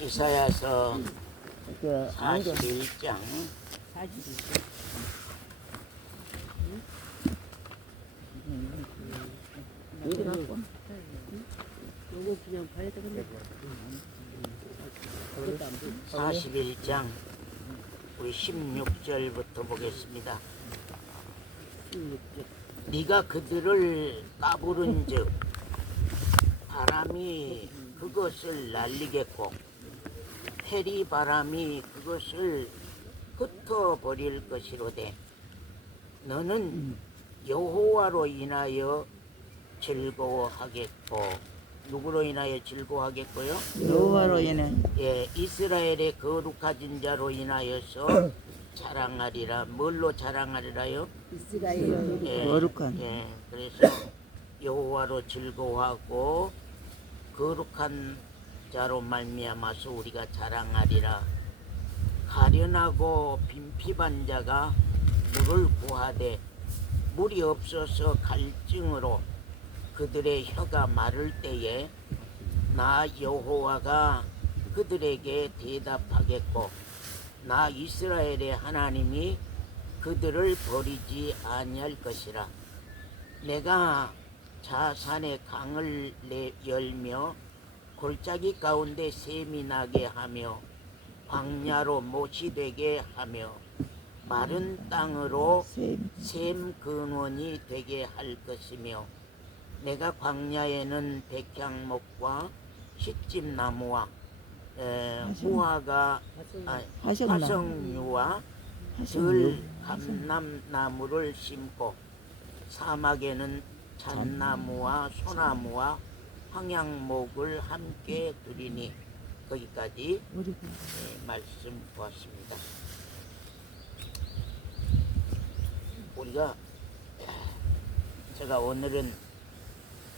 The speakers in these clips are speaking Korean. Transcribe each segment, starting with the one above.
이사야서 그 안경 41장 41장. 이리 갖고 요거 그냥 봐야 되겠네. 41장 우리 16절부터 보겠습니다. 16절. 네가 그들을 까부른즉 바람이 그것을 날리겠고 해리 바람이 그것을 흩어버릴 것이로되 너는 여호와로 인하여 즐거워하겠고 누구로 인하여 즐거워하겠고요? 여호와로 인해 예, 이스라엘의 거룩하신 자로 인하여서 자랑하리라. 뭘로 자랑하리라요? 이스라엘. 예, 거룩한 예, 그래서 여호와로 즐거워하고 거룩한 자로 말미암아서 우리가 자랑하리라. 가련하고 빈핍한 자가 물을 구하되 물이 없어서 갈증으로 그들의 혀가 마를 때에 나 여호와가 그들에게 대답하겠고 나 이스라엘의 하나님이 그들을 버리지 아니할 것이라. 내가 자산의 강을 열며 골짜기 가운데 샘이 나게 하며 광야로 못이 되게 하며 마른 땅으로 샘 근원이 되게 할 것이며 내가 광야에는 백향목과 시집나무와 무화과 화석류와 들 감람나무를 심고 사막에는 잣나무와 소나무와 황양목을 함께 두리니 거기까지 말씀 보았습니다. 우리가 제가 오늘은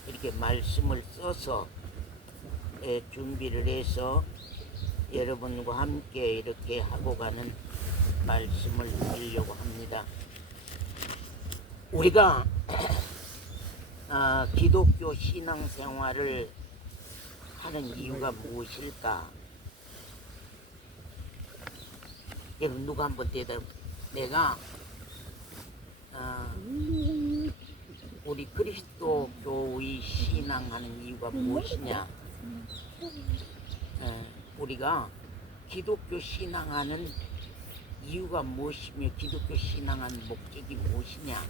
이렇게 말씀을 써서 준비를 해서 여러분과 함께 이렇게 하고 가는 말씀을 드리려고 합니다. 우리가 기독교 신앙생활을 하는 이유가 무엇일까? 여러분 누가 한번 대답. 내가 우리 그리스도교의 신앙하는 이유가 무엇이냐? 우리가 기독교 신앙하는 이유가 무엇이며 기독교 신앙하는 목적이 무엇이냐?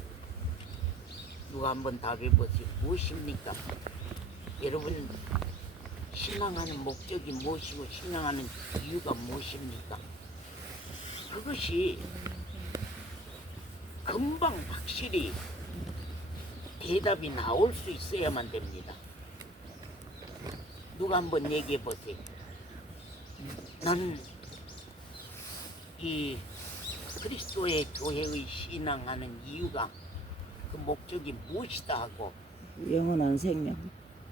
누가 한번 답해 보세요. 무엇입니까? 여러분 신앙하는 목적이 무엇이고 신앙하는 이유가 무엇입니까? 그것이 금방 확실히 대답이 나올 수 있어야만 됩니다. 누가 한번 얘기해 보세요. 나는 이 그리스도의 교회의 신앙하는 이유가 그 목적이 무엇이다 하고 영원한 생명.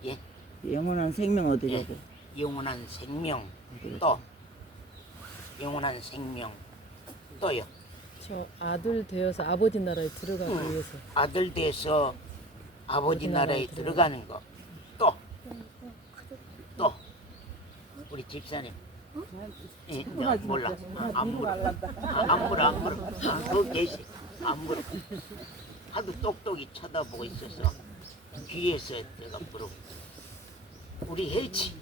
예? 영원한 생명 얻으려고. 예, 영원한 생명 또 영원한 생명 또요. 저 아들 되어서 아버지 나라에 들어가기 위해서. 아들 돼서 아버지 나라에 들어가는 거. 또 우리 집사님. 예, 몰라. 안 물어. 안 물어. 그 계시. 안 물어. 하도 똑똑히 쳐다보고 있어서 귀에서 내가 물어. 우리 혜치.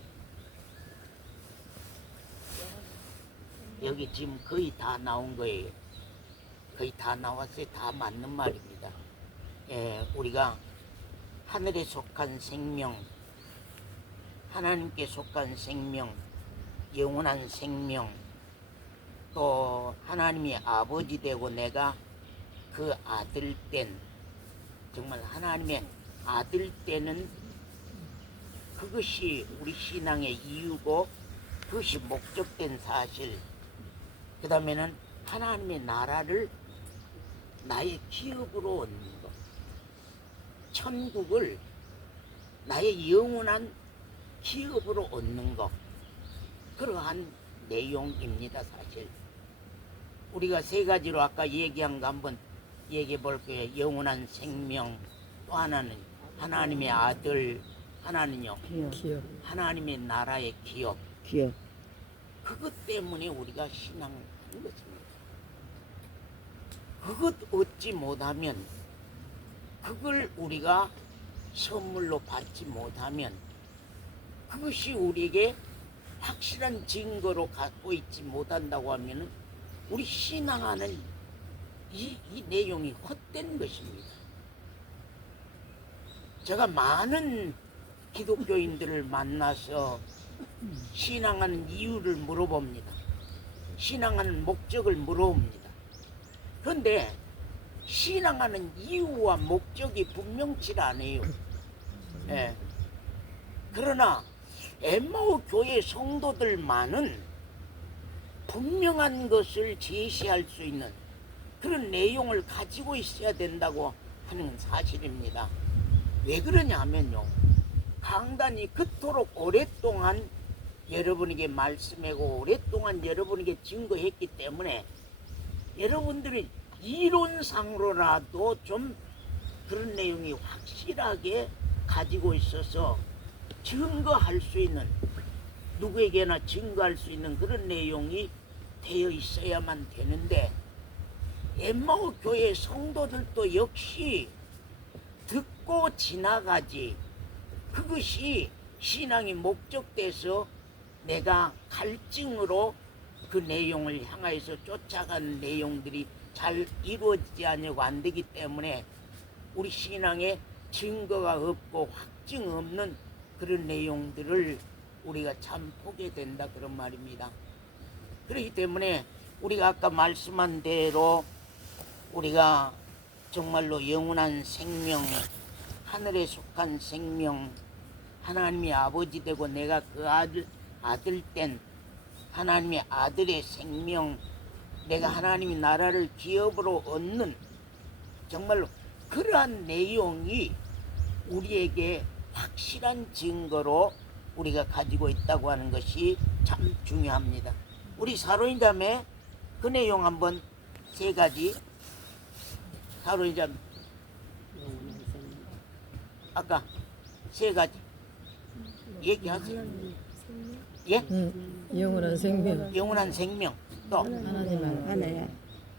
여기 지금 거의 다 나온 거예요. 거의 다 나왔어요. 다 맞는 말입니다. 예, 우리가 하늘에 속한 생명, 하나님께 속한 생명, 영원한 생명, 또 하나님이 아버지 되고 내가 그 아들 된, 정말 하나님의 아들 되는 그것이 우리 신앙의 이유고 그것이 목적된 사실. 그 다음에는 하나님의 나라를 나의 기업으로 얻는 것, 천국을 나의 영원한 기업으로 얻는 것, 그러한 내용입니다. 사실 우리가 세 가지로 아까 얘기한 거 한번 얘기해 볼게요. 영원한 생명, 또 하나는 하나님의 아들, 하나는요 기억. 하나님의 나라의 기업. 기억. 그것 때문에 우리가 신앙을 하는 것입니다. 그것 얻지 못하면, 그걸 우리가 선물로 받지 못하면, 그것이 우리에게 확실한 증거로 갖고 있지 못한다고 하면 우리 신앙하는 이 내용이 헛된 것입니다. 제가 많은 기독교인들을 만나서 신앙하는 이유를 물어봅니다. 신앙하는 목적을 물어봅니다. 그런데 신앙하는 이유와 목적이 분명치 않아요. 예. 그러나 엠마오 교회 성도들만은 분명한 것을 제시할 수 있는 그런 내용을 가지고 있어야 된다고 하는 사실입니다. 왜 그러냐면요, 강단이 그토록 오랫동안 여러분에게 말씀하고 오랫동안 여러분에게 증거했기 때문에 여러분들이 이론상으로라도 좀 그런 내용이 확실하게 가지고 있어서 증거할 수 있는, 누구에게나 증거할 수 있는 그런 내용이 되어 있어야만 되는데, 엠마오 교회 성도들도 역시 듣고 지나가지, 그것이 신앙이 목적돼서 내가 갈증으로 그 내용을 향하여서 쫓아가는 내용들이 잘 이루어지지 않고 안 되기 때문에 우리 신앙에 증거가 없고 확증 없는 그런 내용들을 우리가 참 보게 된다, 그런 말입니다. 그렇기 때문에 우리가 아까 말씀한 대로 우리가 정말로 영원한 생명, 하늘에 속한 생명, 하나님이 아버지 되고 내가 그 아들 된 하나님의 아들의 생명, 내가 하나님의 나라를 기업으로 얻는, 정말로 그러한 내용이 우리에게 확실한 증거로 우리가 가지고 있다고 하는 것이 참 중요합니다. 우리 사로인자매 그 내용 한번 세 가지, 사로인자매 아까 세 가지 얘기하세요. 예? 영원한 생명. 영원한 생명. 또 하나님 알아. 하나야.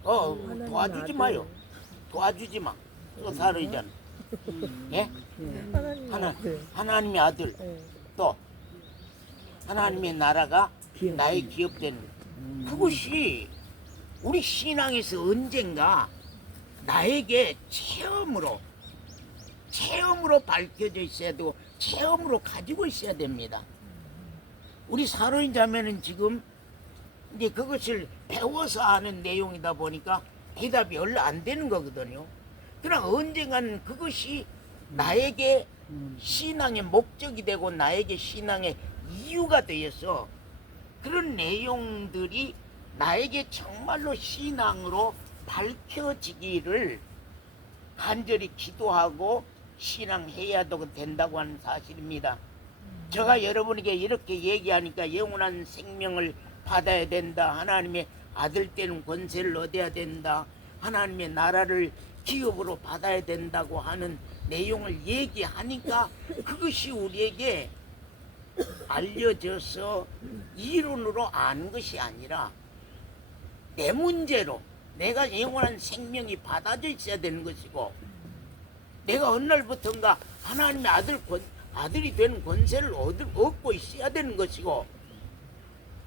도와주지 마요. 도와주지 마. 또 사로인자는 예? 하나님의 아들. 네. 또 하나님의 나라가 기업. 나의 기업되는, 그것이 우리 신앙에서 언젠가 나에게 체험으로 밝혀져 있어야 되고 체험으로 가지고 있어야 됩니다. 우리 사로인 자매는 지금 이제 그것을 배워서 하는 내용이다 보니까 대답이 얼른 안 되는 거거든요. 그러나 언젠가는 그것이 나에게 신앙의 목적이 되고 나에게 신앙의 이유가 되어서 그런 내용들이 나에게 정말로 신앙으로 밝혀지기를 간절히 기도하고 신앙해야 된다고 하는 사실입니다. 제가 여러분에게 이렇게 얘기하니까 영원한 생명을 받아야 된다, 하나님의 아들 되는 권세를 얻어야 된다, 하나님의 나라를 기업으로 받아야 된다고 하는 내용을 얘기하니까 그것이 우리에게 알려져서 이론으로 아는 것이 아니라 내 문제로 내가 영원한 생명이 받아져 있어야 되는 것이고, 내가 어느 날부터인가 하나님의 아들이 되는 권세를 얻고 있어야 되는 것이고,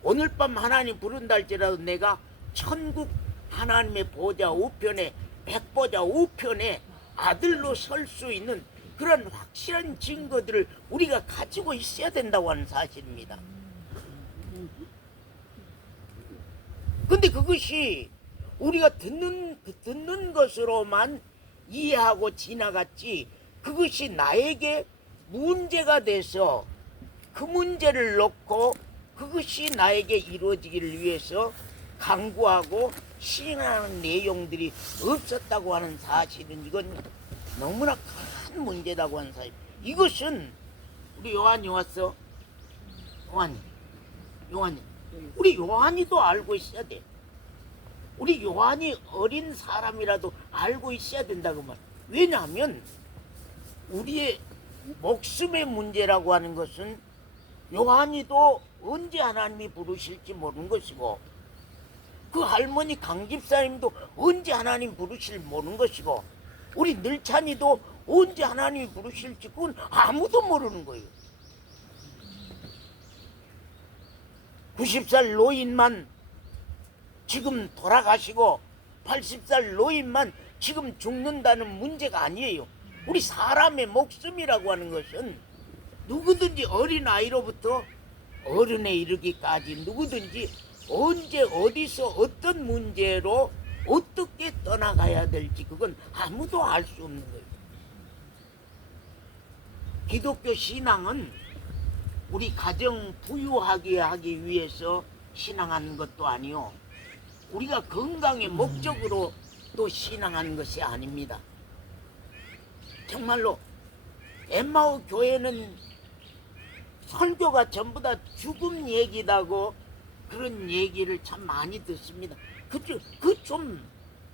오늘 밤 하나님 부른다 할지라도 내가 천국 하나님의 보좌 우편에, 백보좌 우편에 아들로 설 수 있는 그런 확실한 증거들을 우리가 가지고 있어야 된다고 하는 사실입니다. 근데 그것이 우리가 듣는 것으로만 이해하고 지나갔지, 그것이 나에게 문제가 돼서 그 문제를 놓고 그것이 나에게 이루어지기를 위해서 강구하고 시행하는 내용들이 없었다고 하는 사실은 이건 너무나 큰 문제라고 하는 사실. 이것은 우리 요한이 왔어. 요한이 우리 요한이도 알고 있어야 돼. 우리 요한이 어린 사람이라도 알고 있어야 된다고 말. 왜냐하면 우리의 목숨의 문제라고 하는 것은 요한이도 언제 하나님이 부르실지 모르는 것이고 그 할머니 강집사님도 언제 하나님 부르실 모르는 것이고 우리 늘찬이도 언제 하나님이 부르실지 그건 아무도 모르는 거예요. 90살 노인만 지금 돌아가시고 80살 노인만 지금 죽는다는 문제가 아니에요. 우리 사람의 목숨이라고 하는 것은 누구든지 어린아이로부터 어른에 이르기까지 누구든지 언제 어디서 어떤 문제로 어떻게 떠나가야 될지 그건 아무도 알 수 없는 거예요. 기독교 신앙은 우리 가정 부유하게 하기 위해서 신앙하는 것도 아니요. 우리가 건강의 목적으로 또 신앙하는 것이 아닙니다. 정말로 엠마오 교회는 설교가 전부 다 죽음 얘기다고 그런 얘기를 참 많이 듣습니다. 그 좀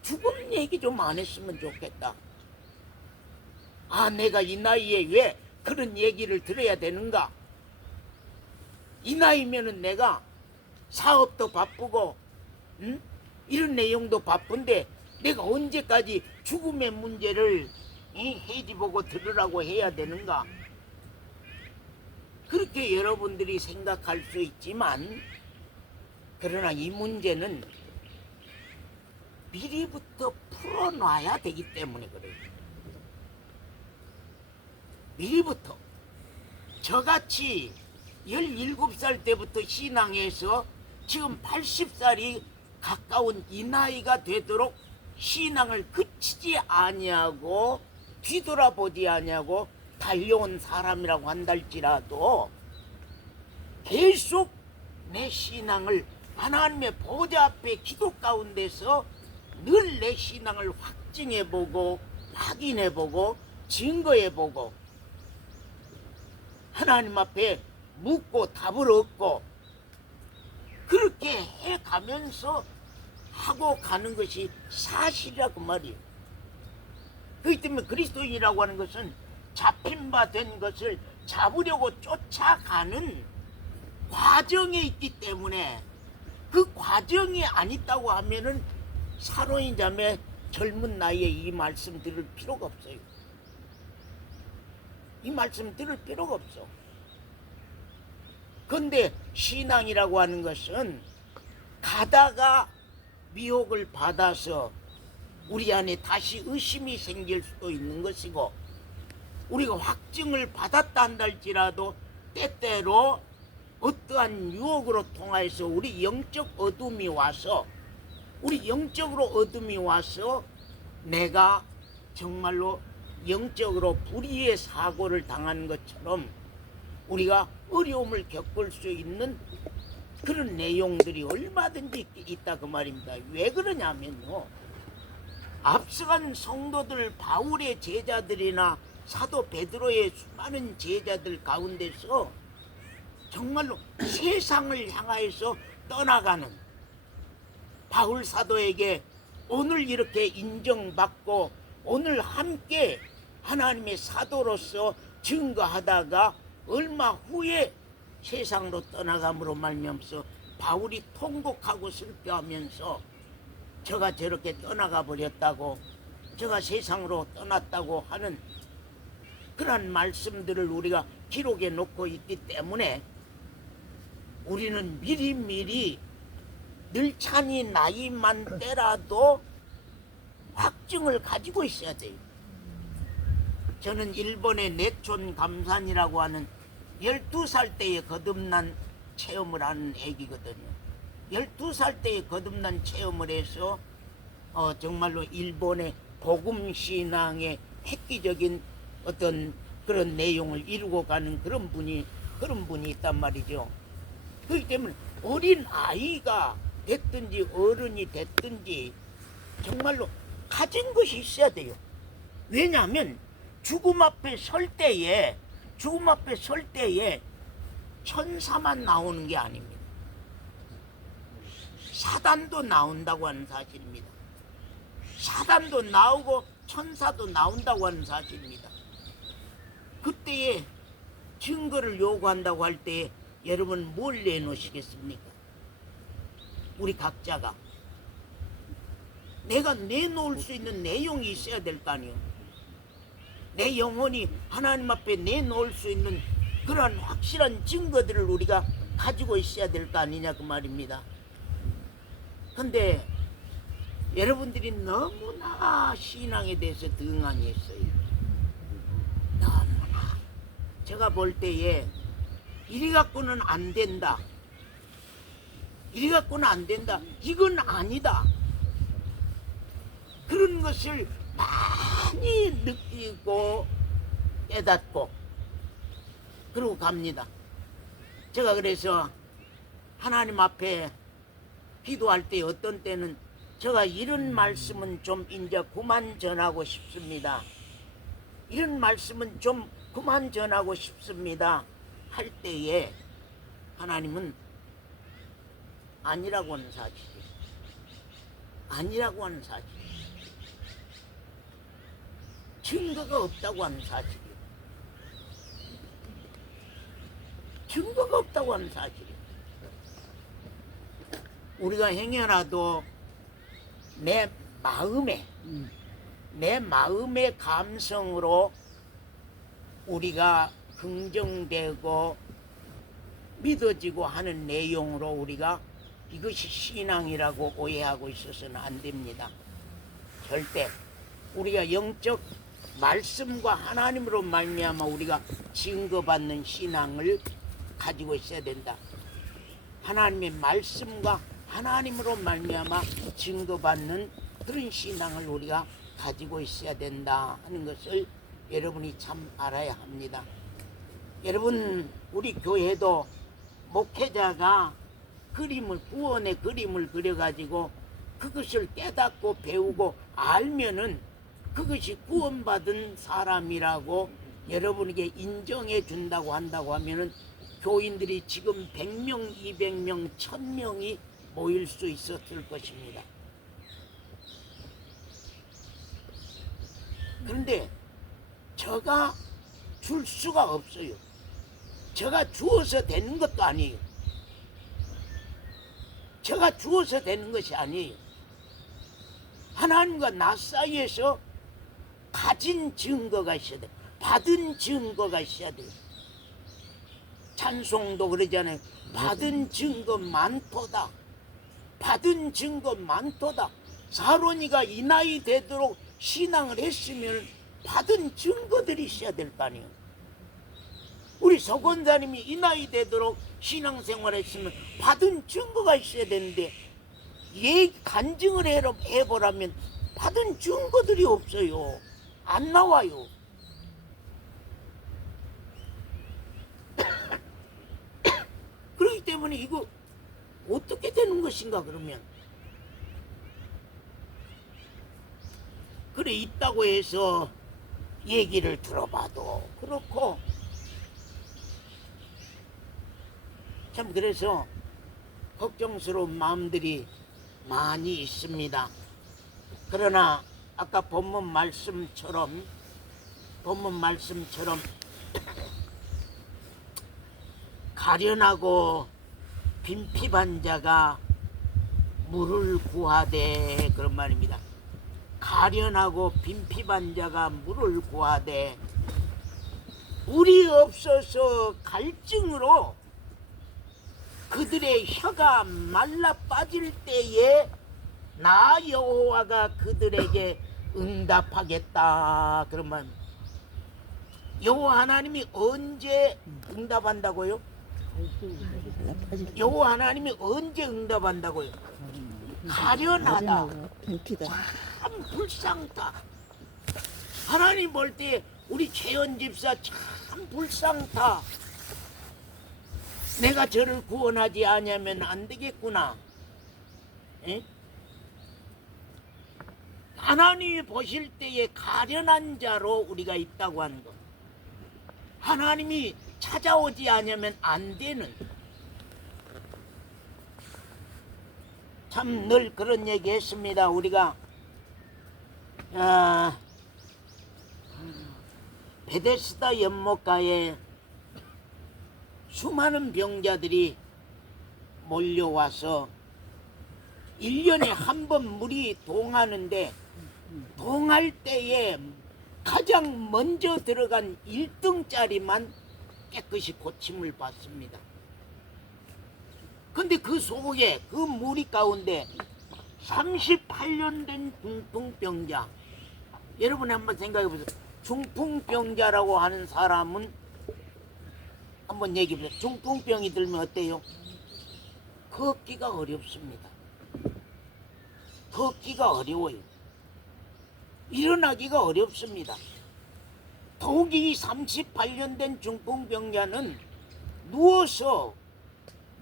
죽음 얘기 좀 안 했으면 좋겠다. 아, 내가 이 나이에 왜 그런 얘기를 들어야 되는가? 이 나이면은 내가 사업도 바쁘고, 이런 내용도 바쁜데 내가 언제까지 죽음의 문제를 해지보고 들으라고 해야 되는가? 그렇게 여러분들이 생각할 수 있지만 그러나 이 문제는 미리부터 풀어놔야 되기 때문에 그래요. 미리부터 저같이 17살 때부터 신앙해서 지금 80살이 가까운 이 나이가 되도록 신앙을 그치지 아니하고 뒤돌아보지 아니하고 달려온 사람이라고 한달지라도 계속 내 신앙을 하나님의 보좌 앞에 기도 가운데서 늘 내 신앙을 확증해보고 확인해보고 증거해보고 하나님 앞에 묻고 답을 얻고 그렇게 해가면서 하고 가는 것이 사실이라고 말이에요. 그렇기 때문에 그리스도인이라고 하는 것은 잡힌 바 된 것을 잡으려고 쫓아가는 과정에 있기 때문에 그 과정이 안 있다고 하면은 사로인 자매 젊은 나이에 이 말씀 들을 필요가 없어요. 이 말씀 들을 필요가 없어. 그런데 신앙이라고 하는 것은 가다가 미혹을 받아서 우리 안에 다시 의심이 생길 수도 있는 것이고 우리가 확증을 받았다 한달지라도 때때로 어떠한 유혹으로 통하여서 우리 영적 어둠이 와서 우리 영적으로 어둠이 와서 내가 정말로 영적으로 불의의 사고를 당하는 것처럼 우리가 어려움을 겪을 수 있는 그런 내용들이 얼마든지 있다 그 말입니다. 왜 그러냐면요, 앞서간 성도들 바울의 제자들이나 사도 베드로의 수많은 제자들 가운데서 정말로 세상을 향하여서 떠나가는 바울 사도에게 오늘 이렇게 인정받고 오늘 함께 하나님의 사도로서 증거하다가 얼마 후에 세상으로 떠나감으로 말미암아서 바울이 통곡하고 슬퍼하면서 저가 저렇게 떠나가 버렸다고 저가 세상으로 떠났다고 하는 그런 말씀들을 우리가 기록해 놓고 있기 때문에 우리는 미리미리 늘찬이 나이만 때라도 확증을 가지고 있어야 돼요. 저는 일본의 내촌 감산이라고 하는 12살 때에 거듭난 체험을 하는 애기거든요. 12살 때에 거듭난 체험을 해서 정말로 일본의 복음신앙의 획기적인 어떤 그런 내용을 이루고 가는 그런 분이 있단 말이죠. 그렇기 때문에 어린 아이가 됐든지 어른이 됐든지 정말로 가진 것이 있어야 돼요. 왜냐하면 죽음 앞에 설 때에 천사만 나오는 게 아닙니다. 사단도 나온다고 하는 사실입니다. 사단도 나오고 천사도 나온다고 하는 사실입니다. 그때에 증거를 요구한다고 할 때 여러분 뭘 내놓으시겠습니까? 우리 각자가 내가 내놓을 수 있는 내용이 있어야 될 거 아니에요. 내 영혼이 하나님 앞에 내놓을 수 있는 그러한 확실한 증거들을 우리가 가지고 있어야 될 거 아니냐 그 말입니다. 근데 여러분들이 너무나 신앙에 대해서 등한히 했어요. 너무나. 제가 볼 때에 이리 갖고는 안 된다. 이리 갖고는 안 된다. 이건 아니다. 그런 것을 많이 느끼고 깨닫고 그러고 갑니다. 제가 그래서 하나님 앞에 기도할 때 어떤 때는 제가 이런 말씀은 좀 이제 그만 전하고 싶습니다. 이런 말씀은 좀 그만 전하고 싶습니다. 할 때에 하나님은 아니라고 하는 사실이에요. 아니라고 하는 사실이에요. 증거가 없다고 하는 사실이에요. 증거가 없다고 하는 사실이에요. 우리가 행여라도 내 마음의 감성으로 우리가 긍정되고 믿어지고 하는 내용으로 우리가 이것이 신앙이라고 오해하고 있어서는 안 됩니다. 절대 우리가 영적 말씀과 하나님으로 말미암아 우리가 증거받는 신앙을 가지고 있어야 된다. 하나님의 말씀과 하나님으로 말미암아 증거받는 그런 신앙을 우리가 가지고 있어야 된다 하는 것을 여러분이 참 알아야 합니다. 여러분 우리 교회도 목회자가 구원의 그림을 그려가지고 그것을 깨닫고 배우고 알면은 그것이 구원받은 사람이라고 여러분에게 인정해 준다고 한다고 하면은 교인들이 지금 100명, 200명, 1000명이 모일 수 있었을 것입니다. 그런데 저가 줄 수가 없어요. 저가 주어서 되는 것도 아니에요. 저가 주어서 되는 것이 아니에요. 하나님과 나 사이에서 가진 증거가 있어야 돼요. 받은 증거가 있어야 돼요. 찬송도 그러잖아요. 받은 증거 많도다. 받은 증거 많도다. 사로니가 이 나이 되도록 신앙을 했으면 받은 증거들이 있어야 될 거 아니에요. 우리 서권사님이 이 나이 되도록 신앙생활을 했으면 받은 증거가 있어야 되는데 간증을 해보라면 받은 증거들이 없어요. 안 나와요. 그렇기 때문에 이거 어떻게 되는 것인가 그러면 그래 있다고 해서 얘기를 들어봐도 그렇고 참 그래서 걱정스러운 마음들이 많이 있습니다. 그러나 아까 본문 말씀처럼 가련하고 빈핍한 자가 물을 구하되 그런 말입니다. 가련하고 빈핍한 자가 물을 구하되 물이 없어서 갈증으로 그들의 혀가 말라 빠질 때에 나 여호와가 그들에게 응답하겠다 그런 말. 여호와 하나님이 언제 응답한다고요? 여호와 하나님이 언제 응답한다고요? 가련하다. 참 불쌍하다. 하나님 볼 때 우리 최연 집사 참 불쌍하다. 내가 저를 구원하지 않으면 안 되겠구나. 에? 하나님이 보실 때에 가련한 자로 우리가 있다고 하는 것. 하나님이 찾아오지 않으면 안 되는. 참 늘 그런 얘기 했습니다. 우리가 베데스다 연못가에 수많은 병자들이 몰려와서 1년에 한 번 물이 동하는데 동할 때에 가장 먼저 들어간 1등짜리만 깨끗이 고침을 받습니다. 근데 그 속에 그 무리 가운데 38년 된 중풍병자, 여러분 한번 생각해 보세요. 중풍병자라고 하는 사람은 한번 얘기해 보세요. 중풍병이 들면 어때요? 걷기가 어렵습니다. 걷기가 어려워요. 일어나기가 어렵습니다. 더욱이 38년 된 중풍병자는 누워서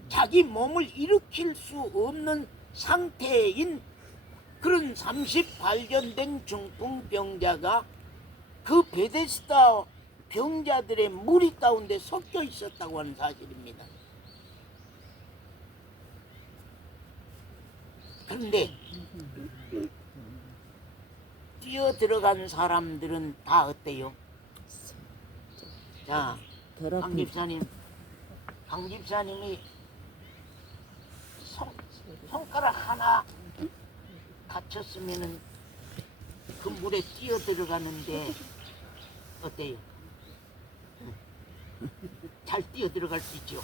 자기 몸을 일으킬 수 없는 상태인 그런 38년 된 중풍병자가 그 베데스다 병자들의 무리 가운데 섞여 있었다고 하는 사실입니다. 그런데 뛰어 들어간 사람들은 다 어때요? 자, 덜 강 아픈 집사님이 손가락 하나 다쳤으면은 그 물에 뛰어 들어가는데 어때요? 잘 뛰어 들어갈 수 있죠.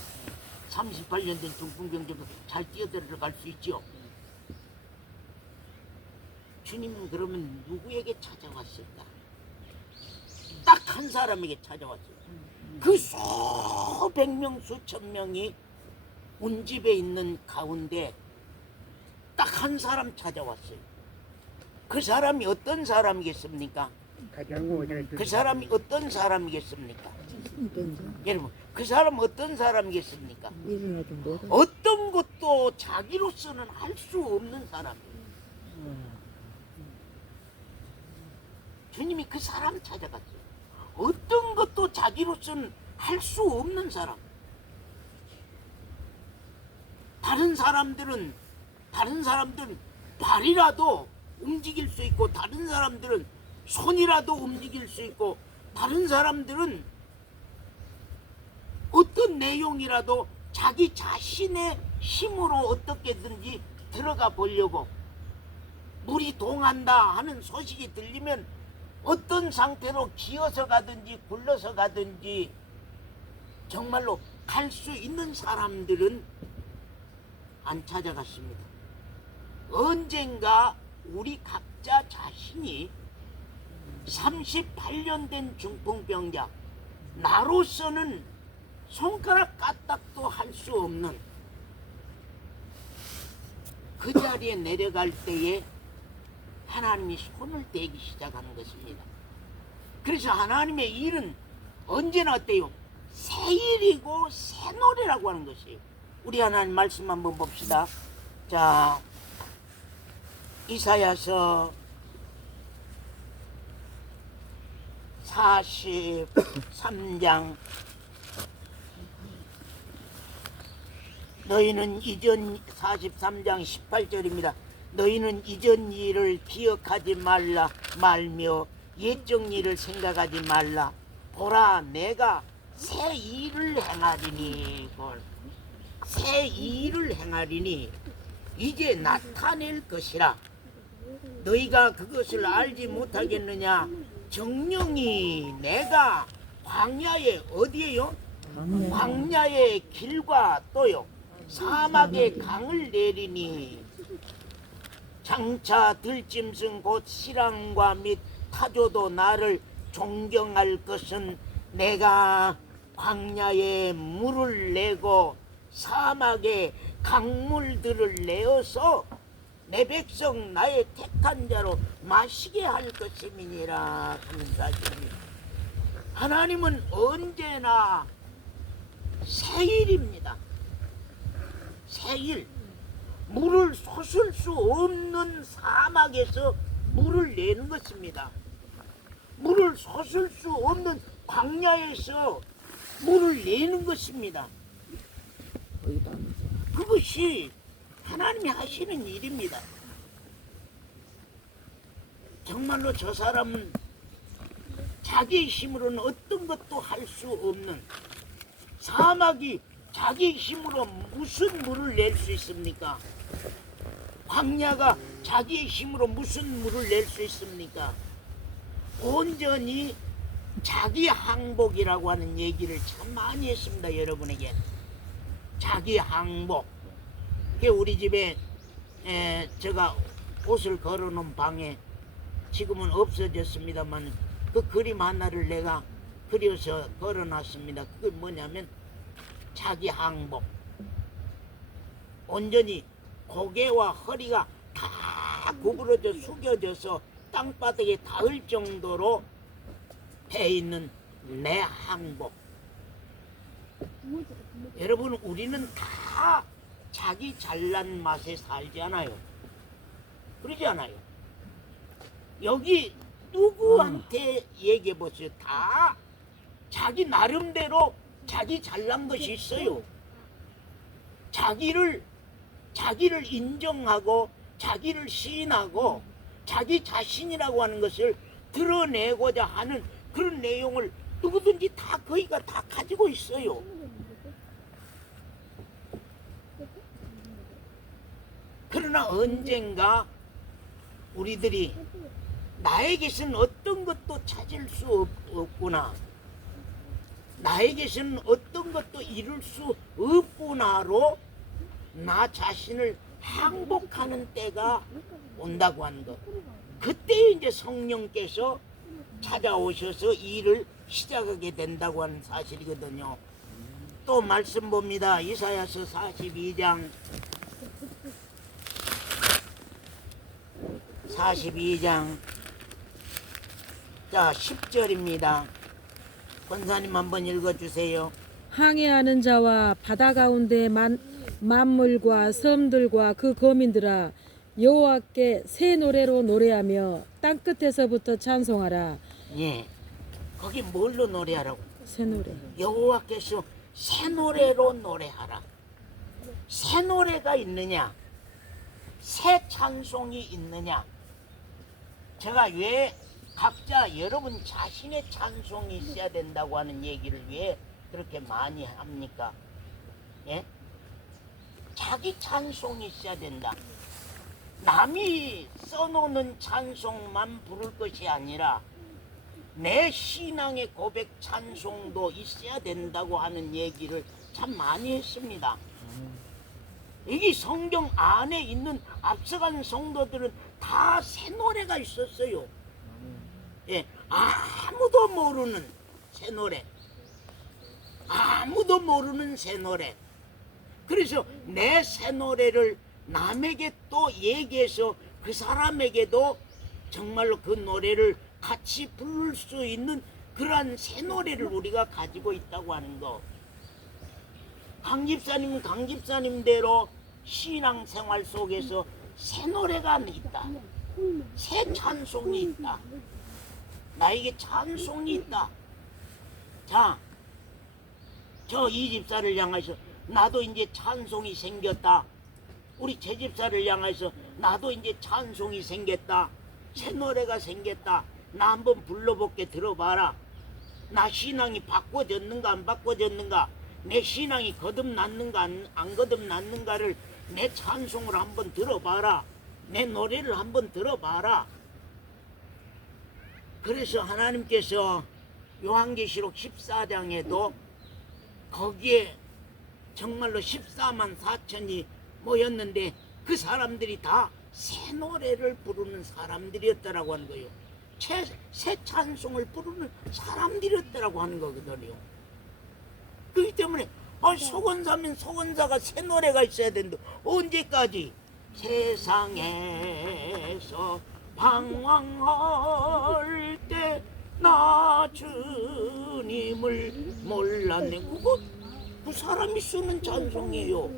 38년 된 중풍병자도 잘 뛰어 들어갈 수 있죠. 주님은 그러면 누구에게 찾아왔을까? 딱 한 사람에게 찾아왔어요. 그 수백 명 수천 명이 온 집에 있는 가운데 딱 한 사람 찾아왔어요. 그 사람이 어떤 사람이겠습니까? 그 사람이 어떤 사람이겠습니까? 여러분, 그 사람 어떤 사람이겠습니까? 일어나도 못 어떤 것도 자기로서는 할 수 없는 사람이에요. 주님이 그 사람 찾아갔어요. 어떤 것도 자기로서는 할 수 없는 사람. 다른 사람들은 발이라도 움직일 수 있고, 다른 사람들은 손이라도 움직일 수 있고, 다른 사람들은 어떤 내용이라도 자기 자신의 힘으로 어떻게든지 들어가 보려고, 물이 동한다 하는 소식이 들리면 어떤 상태로 기어서 가든지 굴러서 가든지 정말로 갈 수 있는 사람들은 안 찾아갔습니다. 언젠가 우리 각자 자신이 38년 된 중풍병자, 나로서는 손가락 까딱도 할 수 없는 그 자리에 내려갈 때에 하나님이 손을 대기 시작하는 것입니다. 그래서 하나님의 일은 언제나 어때요? 새 일이고 새 노래라고 하는 것이에요. 우리 하나님 말씀 한번 봅시다. 자, 이사야서 43장. 너희는 이전 43장 18절입니다. 너희는 이전 일을 기억하지 말며 옛적 일을 생각하지 말라. 보라, 내가 새 일을 행하리니, 새 일을 행하리니 이제 나타낼 것이라. 너희가 그것을 알지 못하겠느냐? 정령이 내가 광야에 어디에요? 광야의 길과 또요 사막의 강을 내리니 장차 들짐승 곧 시랑과 및 타조도 나를 존경할 것은 내가 광야에 물을 내고 사막에 강물들을 내어서 내 백성 나의 택한 자로 마시게 할 것임이니라 하는 사실입니다. 하나님은 언제나 새일입니다. 새일. 물을 솟을 수 없는 사막에서 물을 내는 것입니다. 물을 솟을 수 없는 광야에서 물을 내는 것입니다. 그것이 하나님이 하시는 일입니다. 정말로 저 사람은 자기의 힘으로는 어떤 것도 할 수 없는 사막이 자기 힘으로 무슨 물을 낼 수 있습니까? 광야가 자기의 힘으로 무슨 물을 낼 수 있습니까? 온전히 자기 항복이라고 하는 얘기를 참 많이 했습니다. 여러분에게 자기 항복. 우리 집에 제가 옷을 걸어놓은 방에 지금은 없어졌습니다만 그 그림 하나를 내가 그려서 걸어놨습니다. 그게 뭐냐면 자기 항복. 온전히 고개와 허리가 다 구부러져 숙여져서 땅바닥에 닿을 정도로 돼 있는 내 항복. 여러분, 우리는 다 자기 잘난 맛에 살지 않아요. 그러지 않아요. 여기 누구한테 얘기해 보세요. 다 자기 나름대로 자기 잘난 것이 있어요. 자기를 인정하고 자기를 시인하고 자기 자신이라고 하는 것을 드러내고자 하는 그런 내용을 누구든지 다 거의가 다 가지고 있어요. 그러나 언젠가 우리들이 나에게서는 어떤 것도 찾을 수 없구나, 나에게서는 어떤 것도 이룰 수 없구나로 나 자신을 항복하는 때가 온다고 하는 것. 그때 이제 성령께서 찾아오셔서 일을 시작하게 된다고 하는 사실이거든요. 또 말씀 봅니다. 이사야서 42장 42장 10절입니다. 권사님 한번 읽어주세요. 항해하는 자와 바다 가운데 만물과 섬들과 그 거민들아, 여호와께 새 노래로 노래하며 땅끝에서부터 찬송하라. 예, 거기 뭘로 노래하라고? 새 노래. 여호와께서 새 노래로 노래하라. 새 노래가 있느냐? 새 찬송이 있느냐? 제가 왜 각자 여러분 자신의 찬송이 있어야 된다고 하는 얘기를 왜 그렇게 많이 합니까? 예? 자기 찬송이 있어야 된다. 남이 써놓는 찬송만 부를 것이 아니라 내 신앙의 고백 찬송도 있어야 된다고 하는 얘기를 참 많이 했습니다. 여기 성경 안에 있는 앞서간 성도들은 다 새 노래가 있었어요. 예, 아무도 모르는 새 노래, 아무도 모르는 새 노래. 그래서 내 새 노래를 남에게 또 얘기해서 그 사람에게도 정말로 그 노래를 같이 부를 수 있는 그러한 새 노래를 우리가 가지고 있다고 하는 거. 강 집사님은 강 집사님대로 신앙생활 속에서 새 노래가 있다. 새 찬송이 있다. 나에게 찬송이 있다. 자, 저 이 집사를 향해서 나도 이제 찬송이 생겼다. 우리 제 집사를 향해서 나도 이제 찬송이 생겼다. 새 노래가 생겼다. 나 한번 불러볼게. 들어봐라. 나 신앙이 바꿔졌는가 안 바꿔졌는가, 내 신앙이 거듭났는가 안 거듭났는가를 내 찬송을 한번 들어봐라. 내 노래를 한번 들어봐라. 그래서 하나님께서 요한계시록 14장에도 거기에 정말로 14만 4천이 모였는데 그 사람들이 다 새 노래를 부르는 사람들이었다라고 하는 거예요. 새 찬송을 부르는 사람들이었다라고 하는 거거든요. 그렇기 때문에 소건사면 소건사가 새 노래가 있어야 된다. 언제까지? 세상에서 방황할 때 나 주님을 몰랐네. 그거 그 사람이 쓰는 찬송이에요.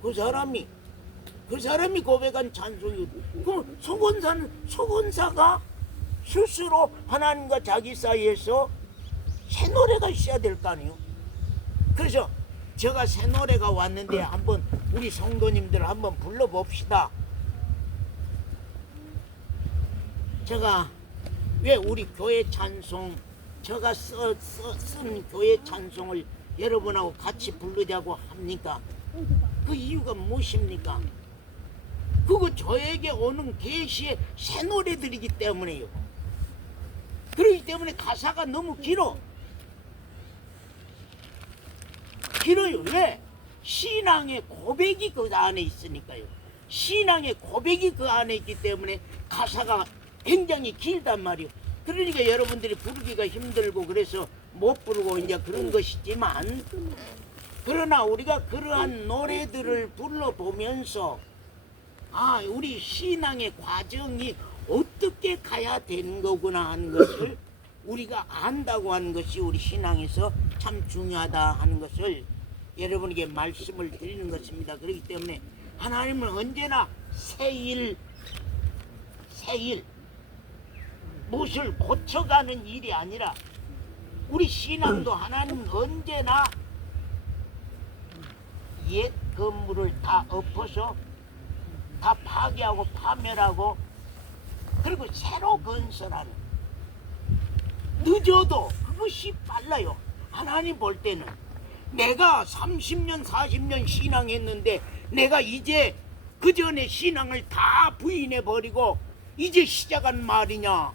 그 사람이 고백한 찬송이에요. 그럼 소건사가 스스로 하나님과 자기 사이에서 새 노래가 있어야 될 거 아니에요. 그래서 제가 새 노래가 왔는데 한번 우리 성도님들 한번 불러봅시다. 제가 왜 우리 교회 찬송 제가 쓴 교회 찬송을 여러분하고 같이 부르자고 합니까? 그 이유가 무엇입니까? 그거 저에게 오는 계시의 새 노래들이기 때문에요. 그렇기 때문에 가사가 너무 길어요. 왜? 신앙의 고백이 그 안에 있으니까요. 신앙의 고백이 그 안에 있기 때문에 가사가 굉장히 길단 말이에요. 그러니까 여러분들이 부르기가 힘들고 그래서 못 부르고 이제 그런 것이지만, 그러나 우리가 그러한 노래들을 불러보면서 우리 신앙의 과정이 어떻게 가야 되는 거구나 하는 것을 우리가 안다고 하는 것이 우리 신앙에서 참 중요하다 하는 것을 여러분에게 말씀을 드리는 것입니다. 그렇기 때문에 하나님은 언제나 새일 무엇을 고쳐가는 일이 아니라 우리 신앙도 하나님은 언제나 옛 건물을 다 엎어서 다 파괴하고 파멸하고 그리고 새로 건설하는, 늦어도 그것이 빨라요. 하나님 볼 때는 내가 30년 40년 신앙했는데 내가 이제 그 전에 신앙을 다 부인해버리고 이제 시작한 말이냐,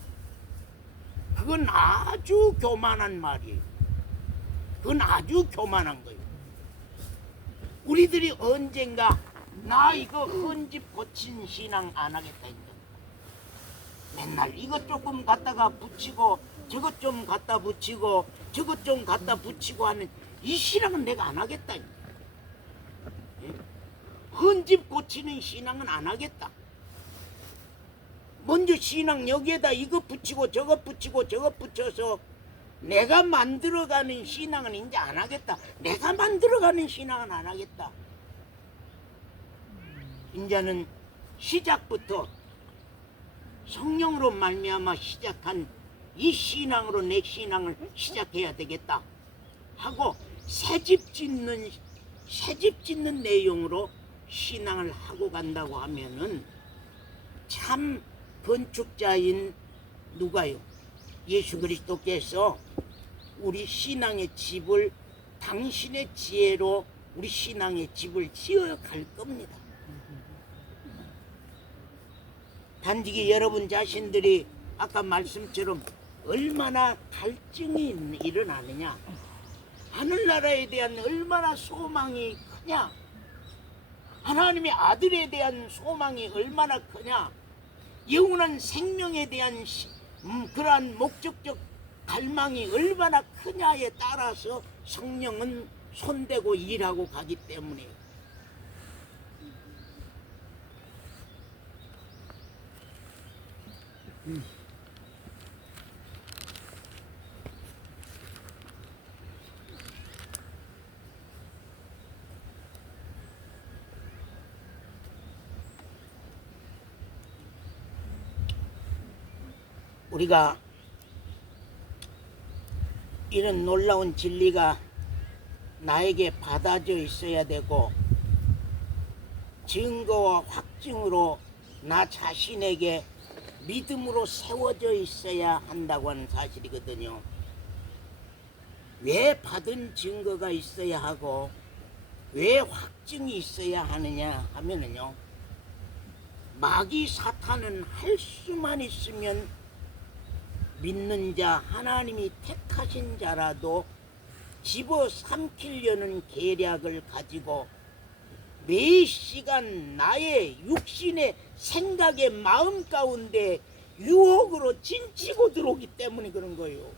그건 아주 교만한 말이에요. 그건 아주 교만한 거예요. 우리들이 언젠가 나 이거 헌집 고친 신앙 안 하겠다 했는데 맨날 이것 조금 갖다가 붙이고 저것 좀 갖다 붙이고 저것 좀 갖다 붙이고 하는 이 신앙은 내가 안 하겠다. 헌집 고치는 신앙은 안 하겠다. 먼저 신앙 여기에다 이거 붙이고 저것 붙이고 저것 붙여서 내가 만들어가는 신앙은 이제 안 하겠다. 내가 만들어가는 신앙은 안 하겠다. 이제는 시작부터 성령으로 말미암아 시작한 이 신앙으로 내 신앙을 시작해야 되겠다 하고 새집 짓는 내용으로 신앙을 하고 간다고 하면은 참 건축자인 누가요? 예수 그리스도께서 우리 신앙의 집을 당신의 지혜로 우리 신앙의 집을 지어 갈 겁니다. 단지 여러분 자신들이 아까 말씀처럼 얼마나 갈증이 일어나느냐, 하늘나라에 대한 얼마나 소망이 크냐, 하나님의 아들에 대한 소망이 얼마나 크냐, 영원한 생명에 대한 그러한 목적적 갈망이 얼마나 크냐에 따라서 성령은 손대고 일하고 가기 때문에 우리가 이런 놀라운 진리가 나에게 받아져 있어야 되고 증거와 확증으로 나 자신에게 믿음으로 세워져 있어야 한다고 하는 사실이거든요. 왜 받은 증거가 있어야 하고 왜 확증이 있어야 하느냐 하면은요, 마귀 사탄은 할 수만 있으면 믿는 자, 하나님이 택하신 자라도 집어삼키려는 계략을 가지고 매 시간 나의 육신의 생각의 마음 가운데 유혹으로 진치고 들어오기 때문에 그런 거예요.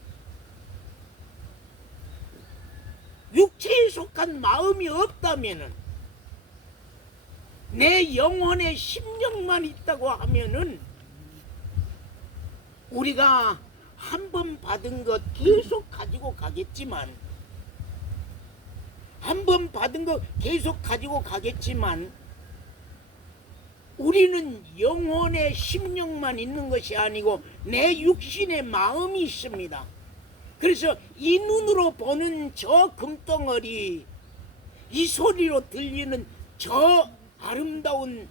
육체에 속한 마음이 없다면은, 내 영혼의 심령만 있다고 하면은 우리가 한 번 받은 것 계속 가지고 가겠지만, 우리는 영혼의 심령만 있는 것이 아니고 내 육신의 마음이 있습니다. 그래서 이 눈으로 보는 저 금덩어리, 이 소리로 들리는 저 아름다운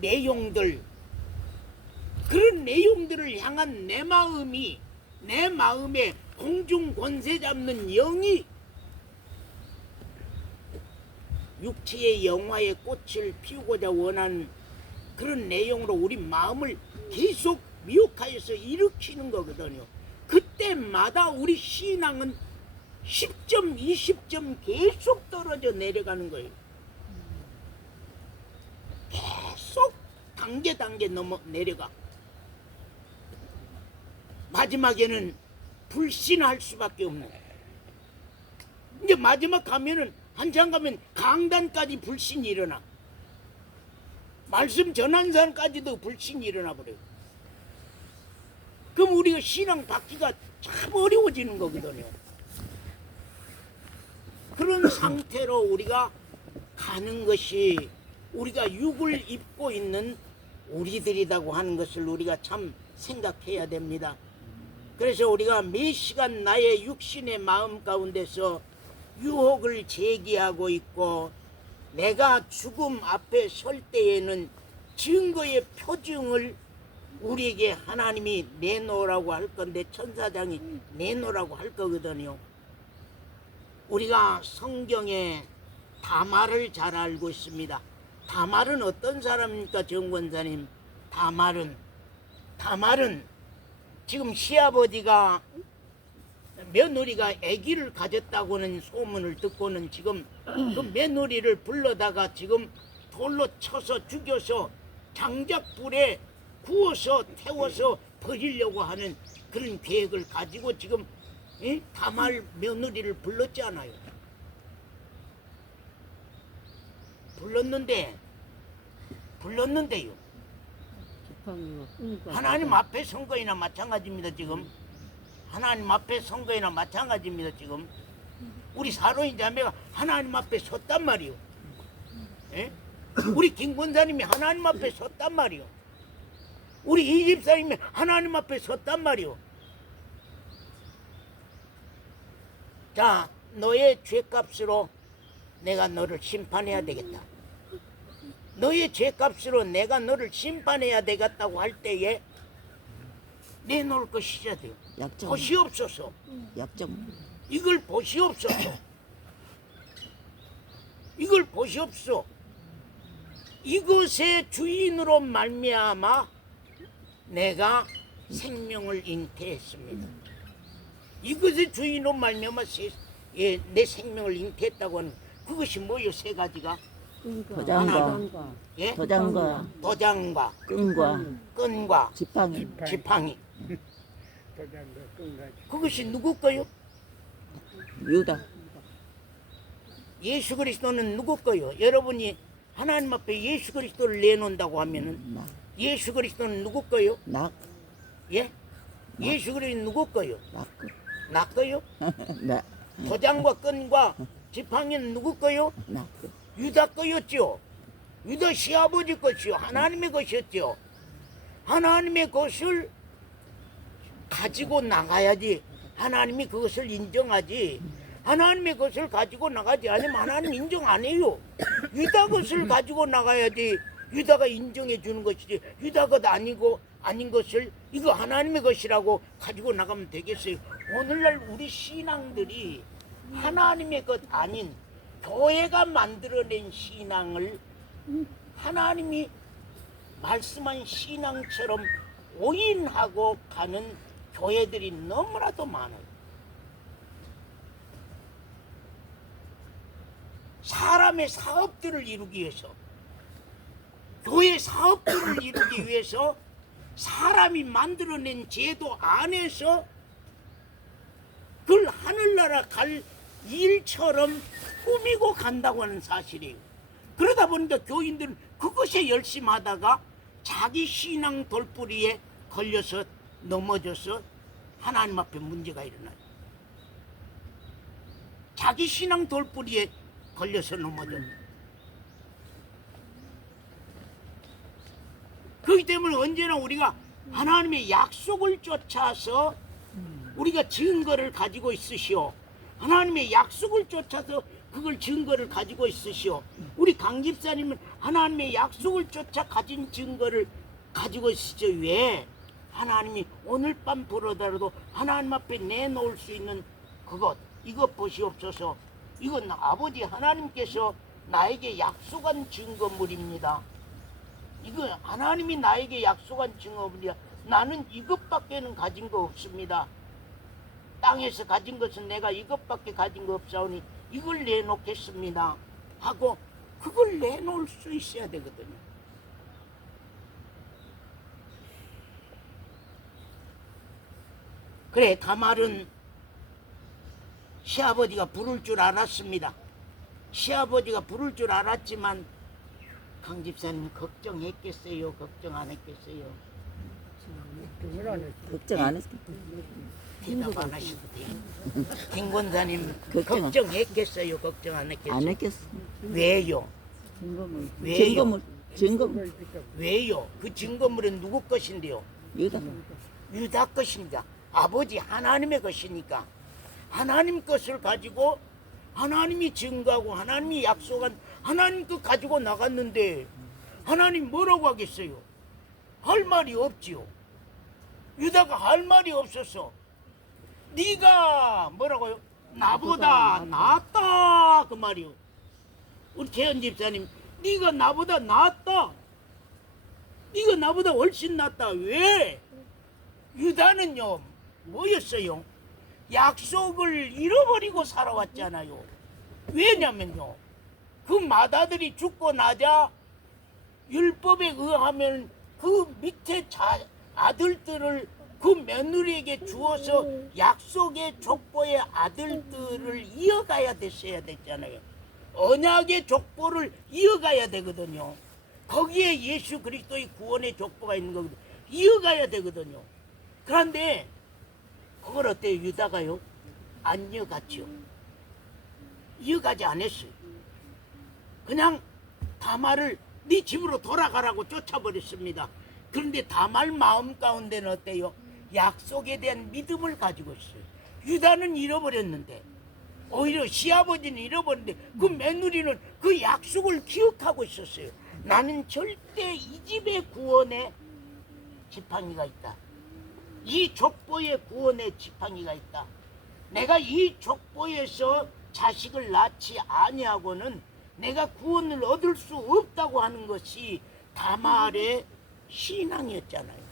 내용들, 그런 내용들을 향한 내 마음이, 내 마음에 공중 권세 잡는 영이 육체의 영화의 꽃을 피우고자 원하는 그런 내용으로 우리 마음을 계속 미혹하여서 일으키는 거거든요. 그때마다 우리 신앙은 10점, 20점 계속 떨어져 내려가는 거예요. 계속 단계 넘어 내려가. 마지막에는 불신할 수밖에 없는 거예요. 이제 마지막 가면은 한참 가면 강단까지 불신이 일어나. 말씀 전한 사람까지도 불신이 일어나 버려요. 그럼 우리가 신앙 받기가 참 어려워지는 거거든요. 그런 상태로 우리가 가는 것이 우리가 육을 입고 있는 우리들이라고 하는 것을 우리가 참 생각해야 됩니다. 그래서 우리가 매 시간 나의 육신의 마음 가운데서 유혹을 제기하고 있고, 내가 죽음 앞에 설 때에는 증거의 표징을 우리에게 하나님이 내놓으라고 할 건데, 천사장이 내놓으라고 할 거거든요. 우리가 성경에 다말을 잘 알고 있습니다. 다말은 어떤 사람입니까, 정권사님? 다말은 지금 시아버지가 며느리가 아기를 가졌다고는 소문을 듣고는 지금 그 며느리를 불러다가 지금 돌로 쳐서 죽여서 장작불에 구워서 태워서 버리려고 하는 그런 계획을 가지고 지금 다말 며느리를 불렀잖아요. 불렀는데요. 하나님 앞에 선거이나 마찬가지입니다. 지금 하나님 앞에 선거이나 마찬가지입니다. 지금 우리 사로인 자매가 하나님 앞에 섰단 말이요. 예? 우리 김 권사님이 하나님 앞에 섰단 말이요. 우리 이 집사님이 하나님 앞에 섰단 말이요. 자, 너의 죄값으로 내가 너를 심판해야 되겠다. 너의 죄값으로 내가 너를 심판해야 되겠다고 할 때에 내놓을 것이야 돼요. 약점. 보시옵소서. 약점. 이걸 보시옵소서. 이걸 보시옵소서. 이것의 주인으로 말미암아 내가 생명을 잉태했습니다. 이것의 주인으로 말미암아 내 생명을 잉태했다고 하는 그것이 뭐예요? 세 가지가 도장과 예? 도장과 도장과 끈과 지팡이. 그것이 누구 거요? 유다. 예수 그리스도는 누구 거요? 여러분이 하나님 앞에 예수 그리스도를 내놓는다고 하면은 나. 예수 그리스도는 누구 거요? 낙. 예? 예수 그리스도는 누구 거요? 낙. 나 거요? 나. 도장과 끈과 지팡이는 누구 거요? 낙. 유다 거였죠. 유다 시아버지 것이요. 하나님의 것이었죠. 하나님의 것을 가지고 나가야지 하나님이 그것을 인정하지. 하나님의 것을 가지고 나가지 않으면 하나님 인정 안 해요. 유다 것을 가지고 나가야지 유다가 인정해 주는 것이지. 유다 것 아니고 아닌 것을 이거 하나님의 것이라고 가지고 나가면 되겠어요. 오늘날 우리 신앙들이 하나님의 것 아닌 교회가 만들어낸 신앙을 하나님이 말씀한 신앙처럼 오인하고 가는 교회들이 너무나도 많아요. 사람의 사업들을 이루기 위해서, 교회 사업들을 이루기 위해서 사람이 만들어낸 제도 안에서 그걸 하늘나라 갈 일처럼 꾸미고 간다고 하는 사실이에요. 그러다 보니까 교인들은 그것에 열심히 하다가 자기 신앙 돌뿌리에 걸려서 넘어져서 하나님 앞에 문제가 일어나요. 자기 신앙 돌뿌리에 걸려서 넘어져요. 그렇기 때문에 언제나 우리가 하나님의 약속을 쫓아서 우리가 증거를 가지고 있으시오. 하나님의 약속을 쫓아서 그걸 증거를 가지고 있으시오. 우리 강 집사님은 하나님의 약속을 쫓아 가진 증거를 가지고 있으죠. 왜? 하나님이 오늘 밤 불어다라도 하나님 앞에 내놓을 수 있는 그것, 이것 보시옵소서. 이건 아버지 하나님께서 나에게 약속한 증거물입니다. 이거 하나님이 나에게 약속한 증거물이야. 나는 이것밖에는 가진 거 없습니다. 땅에서 가진 것은 내가 이것밖에 가진 거 없사오니 이걸 내놓겠습니다 하고 그걸 내놓을 수 있어야 되거든요. 그래, 다말은 시아버지가 부를 줄 알았습니다. 시아버지가 부를 줄 알았지만 강 집사님 걱정했겠어요? 걱정 안 했겠어요? 걱정 안 했어. 대답 안 하셔도 돼요. 김 권사님 걱정. 걱정했겠어요? 걱정 안 했겠어요? 안 했겠어. 왜요? 증거물. 왜요? 증거물. 왜요? 그 증거물은 누구 것인데요? 유다. 유다 것입니다. 아버지 하나님의 것이니까 하나님 것을 가지고 하나님이 증거하고 하나님이 약속한 하나님 것 가지고 나갔는데 하나님 뭐라고 하겠어요? 할 말이 없지요. 유다가 할 말이 없어서 네가 뭐라고요? 나보다 낫다 그 말이요. 우리 재현 집사님, 네가 나보다 낫다. 네가 나보다 훨씬 낫다. 왜? 유다는요 뭐였어요? 약속을 잃어버리고 살아왔잖아요. 왜냐면요 그 맏아들이 죽고 나자 율법에 의하면 그 밑에 아들들을 그 며느리에게 주어서 약속의 족보의 아들들을 이어가야 됐어야 됐잖아요. 언약의 족보를 이어가야 되거든요. 거기에 예수 그리스도의 구원의 족보가 있는 거거든요. 이어가야 되거든요. 그런데 그걸 어때요? 유다가요? 안 이어갔죠. 이어가지 않았어요. 그냥 다말을 네 집으로 돌아가라고 쫓아버렸습니다. 그런데 다말 마음 가운데는 어때요? 약속에 대한 믿음을 가지고 있어요. 유다는 잃어버렸는데 오히려 시아버지는 잃어버렸는데 그 며느리는 그 약속을 기억하고 있었어요. 나는 절대 이 집의 구원에 지팡이가 있다. 이 족보의 구원에 지팡이가 있다. 내가 이 족보에서 자식을 낳지 아니하고는 내가 구원을 얻을 수 없다고 하는 것이 다말의 신앙이었잖아요.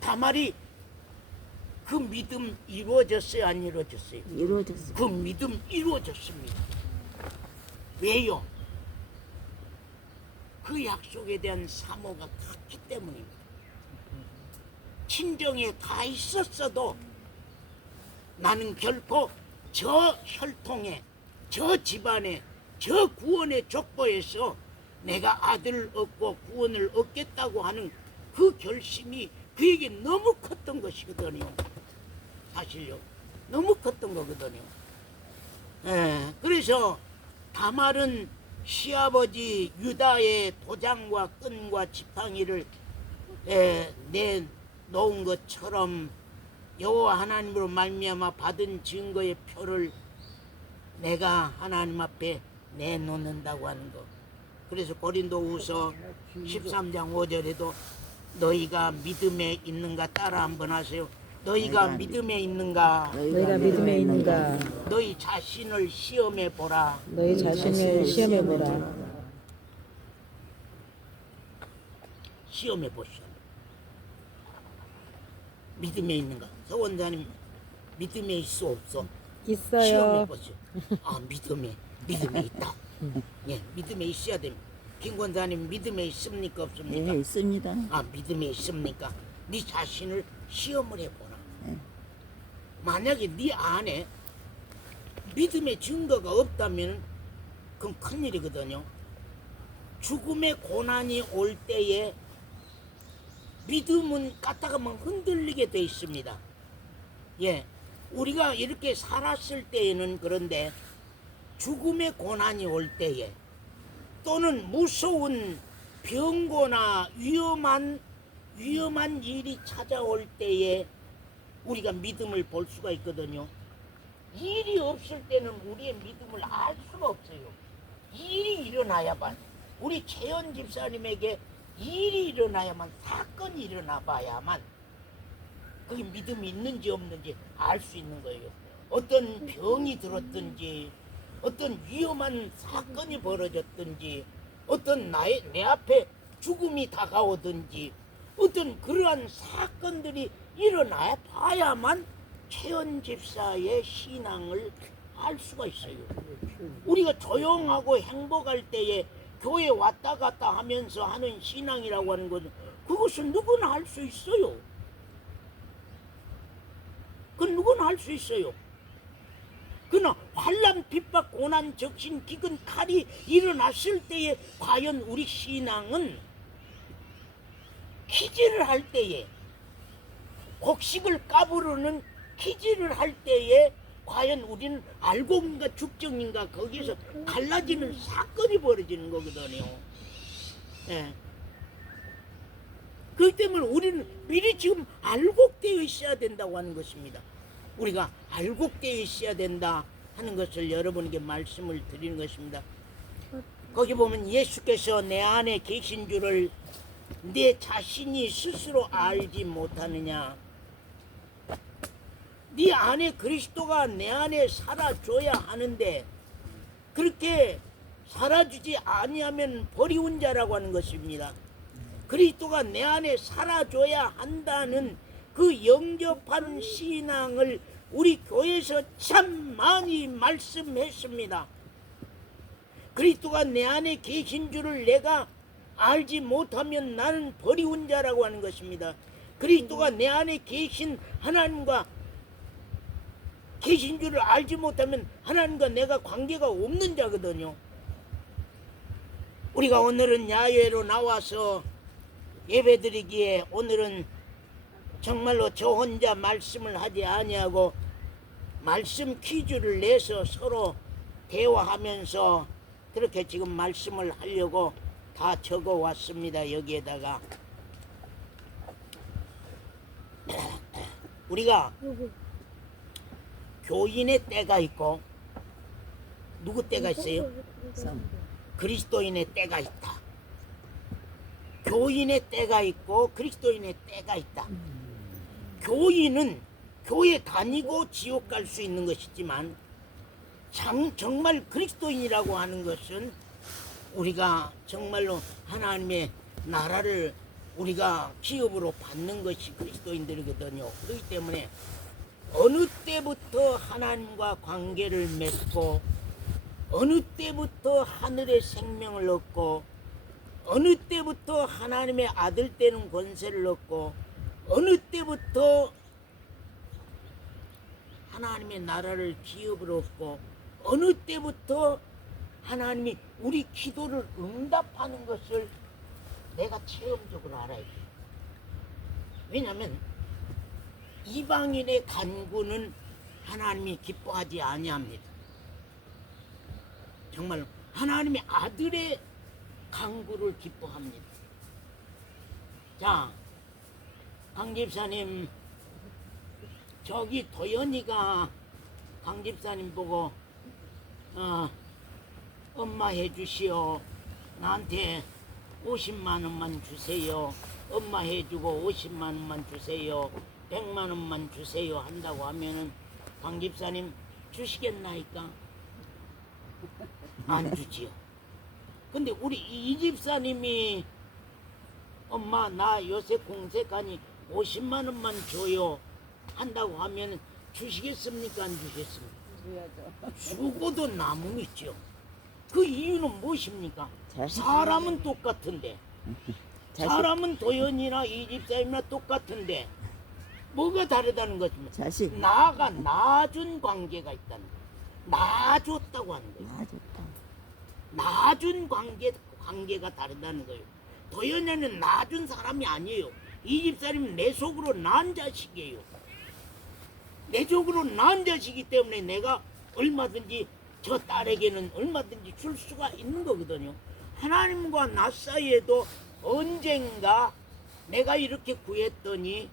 다말이 그 믿음 이루어졌어요? 안 이루어졌어요? 이루어졌어. 그 믿음 이루어졌습니다. 왜요? 그 약속에 대한 사모가 같기 때문입니다. 친정에 다 있었어도 나는 결코 저 혈통에, 저 집안에, 저 구원의 족보에서 내가 아들을 얻고 구원을 얻겠다고 하는 그 결심이 그에게 너무 컸던 것이거든요. 사실요. 너무 컸던 거거든요. 그래서 다말은 시아버지 유다의 도장과 끈과 지팡이를 내놓은 것처럼 여호와 하나님으로 말미암아 받은 증거의 표를 내가 하나님 앞에 내놓는다고 하는 것. 그래서 고린도후서 13장 5절에도 너희가 믿음에 있는가 따라 한번 하세요. 너희가 믿음에 있는가? 너희가 믿음에 있는가? 너희 자신을 시험해 보라. 너희 자신을 시험해 보라. 시험해 보시오. 믿음에 있는가? 서원자님 믿음에 있어 없어? 시험해 있어요. 보시오. 아 믿음에 있다. 예, 믿음에 있어야 됩니다. 김권사님 믿음에 있습니까 없습니까? 네, 있습니다. 아 믿음에 있습니까? 네 자신을 시험을 해보라. 만약에 네 안에 믿음의 증거가 없다면 그건 큰일이거든요. 죽음의 고난이 올 때에 믿음은 까딱하면 흔들리게 돼 있습니다. 예, 우리가 이렇게 살았을 때에는 그런데 죽음의 고난이 올 때에 또는 무서운 병고나 위험한 일이 찾아올 때에 우리가 믿음을 볼 수가 있거든요. 일이 없을 때는 우리의 믿음을 알 수가 없어요. 일이 일어나야만. 우리 최연 집사님에게 일이 일어나야만, 사건이 일어나 봐야만 그게 믿음이 있는지 없는지 알 수 있는 거예요. 어떤 병이 들었든지, 어떤 위험한 사건이 벌어졌든지, 어떤 내 앞에 죽음이 다가오든지, 어떤 그러한 사건들이 일어나 봐야만 최연 집사의 신앙을 알 수가 있어요. 우리가 조용하고 행복할 때에 교회 왔다 갔다 하면서 하는 신앙이라고 하는 것은 그것은 누구나 할 수 있어요. 그건 누구나 할 수 있어요. 그러나 환난, 핍박, 고난, 적신, 기근, 칼이 일어났을 때에 과연 우리 신앙은 기지를 할 때에, 곡식을 까부르는 기지를 할 때에 과연 우리는 알고인가 죽정인가 거기에서 갈라지는 사건이 벌어지는 거거든요. 예. 그렇기 때문에 우리는 미리 지금 알곡되어 있어야 된다고 하는 것입니다. 우리가 알곡되어 있어야 된다 하는 것을 여러분에게 말씀을 드리는 것입니다. 거기 보면 예수께서 내 안에 계신 줄을 내 자신이 스스로 알지 못하느냐. 네 안에 그리스도가 내 안에 살아줘야 하는데 그렇게 살아주지 아니하면 버리운 자라고 하는 것입니다. 그리스도가 내 안에 살아줘야 한다는 그 영접한 신앙을 우리 교회에서 참 많이 말씀했습니다. 그리스도가 내 안에 계신 줄을 내가 알지 못하면 나는 버리운 자라고 하는 것입니다. 그리스도가 내 안에 계신 하나님과 계신 줄을 알지 못하면 하나님과 내가 관계가 없는 자거든요. 우리가 오늘은 야외로 나와서 예배드리기에 오늘은 정말로 저 혼자 말씀을 하지 아니하고 말씀 퀴즈를 내서 서로 대화하면서 그렇게 지금 말씀을 하려고 다 적어 왔습니다. 여기에다가 우리가 교인의 때가 있고 누구 때가 있어요? 그리스도인의 때가 있다. 교인의 때가 있고 그리스도인의 때가 있다. 교인은 교회 다니고 지옥 갈 수 있는 것이지만 정말 그리스도인이라고 하는 것은 우리가 정말로 하나님의 나라를 우리가 기업으로 받는 것이 그리스도인들이거든요. 그렇기 때문에 어느 때부터 하나님과 관계를 맺고 어느 때부터 하늘의 생명을 얻고 어느 때부터 하나님의 아들 되는 권세를 얻고 어느 때부터 하나님의 나라를 기업으로 얻고 어느 때부터 하나님이 우리 기도를 응답하는 것을 내가 체험적으로 알아야 돼. 왜냐하면 이방인의 간구는 하나님이 기뻐하지 아니합니다. 정말 하나님의 아들의 간구를 기뻐합니다. 자, 강 집사님, 저기 도연이가 강 집사님 보고 엄마 해주시오. 나한테 50만 원만 주세요. 엄마 해주고 50만 원만 주세요. 100만 원만 주세요 한다고 하면은 강 집사님 주시겠나이까? 안 주지요. 근데 우리 이 집사님이 엄마 나 요새 공색하니 50만 원만 줘요 한다고 하면 주시겠습니까? 안 주시겠습니까? 주고도 남음이죠. 그 이유는 무엇입니까? 사람은 똑같은데 사람은 도연이나 이 집사님이나 똑같은데 뭐가 다르다는 것입니다. 자식. 나가 나준 관계가 있다는 거예요. 나줬다고 하는 거예요. 좋다. 나준 관계가 다르다는 거예요. 도연이는 나준 사람이 아니에요. 이 집사님은 내 속으로 난 자식이에요. 내 속으로 난 자식이기 때문에 내가 얼마든지 저 딸에게는 얼마든지 줄 수가 있는 거거든요. 하나님과 나 사이에도 언젠가 내가 이렇게 구했더니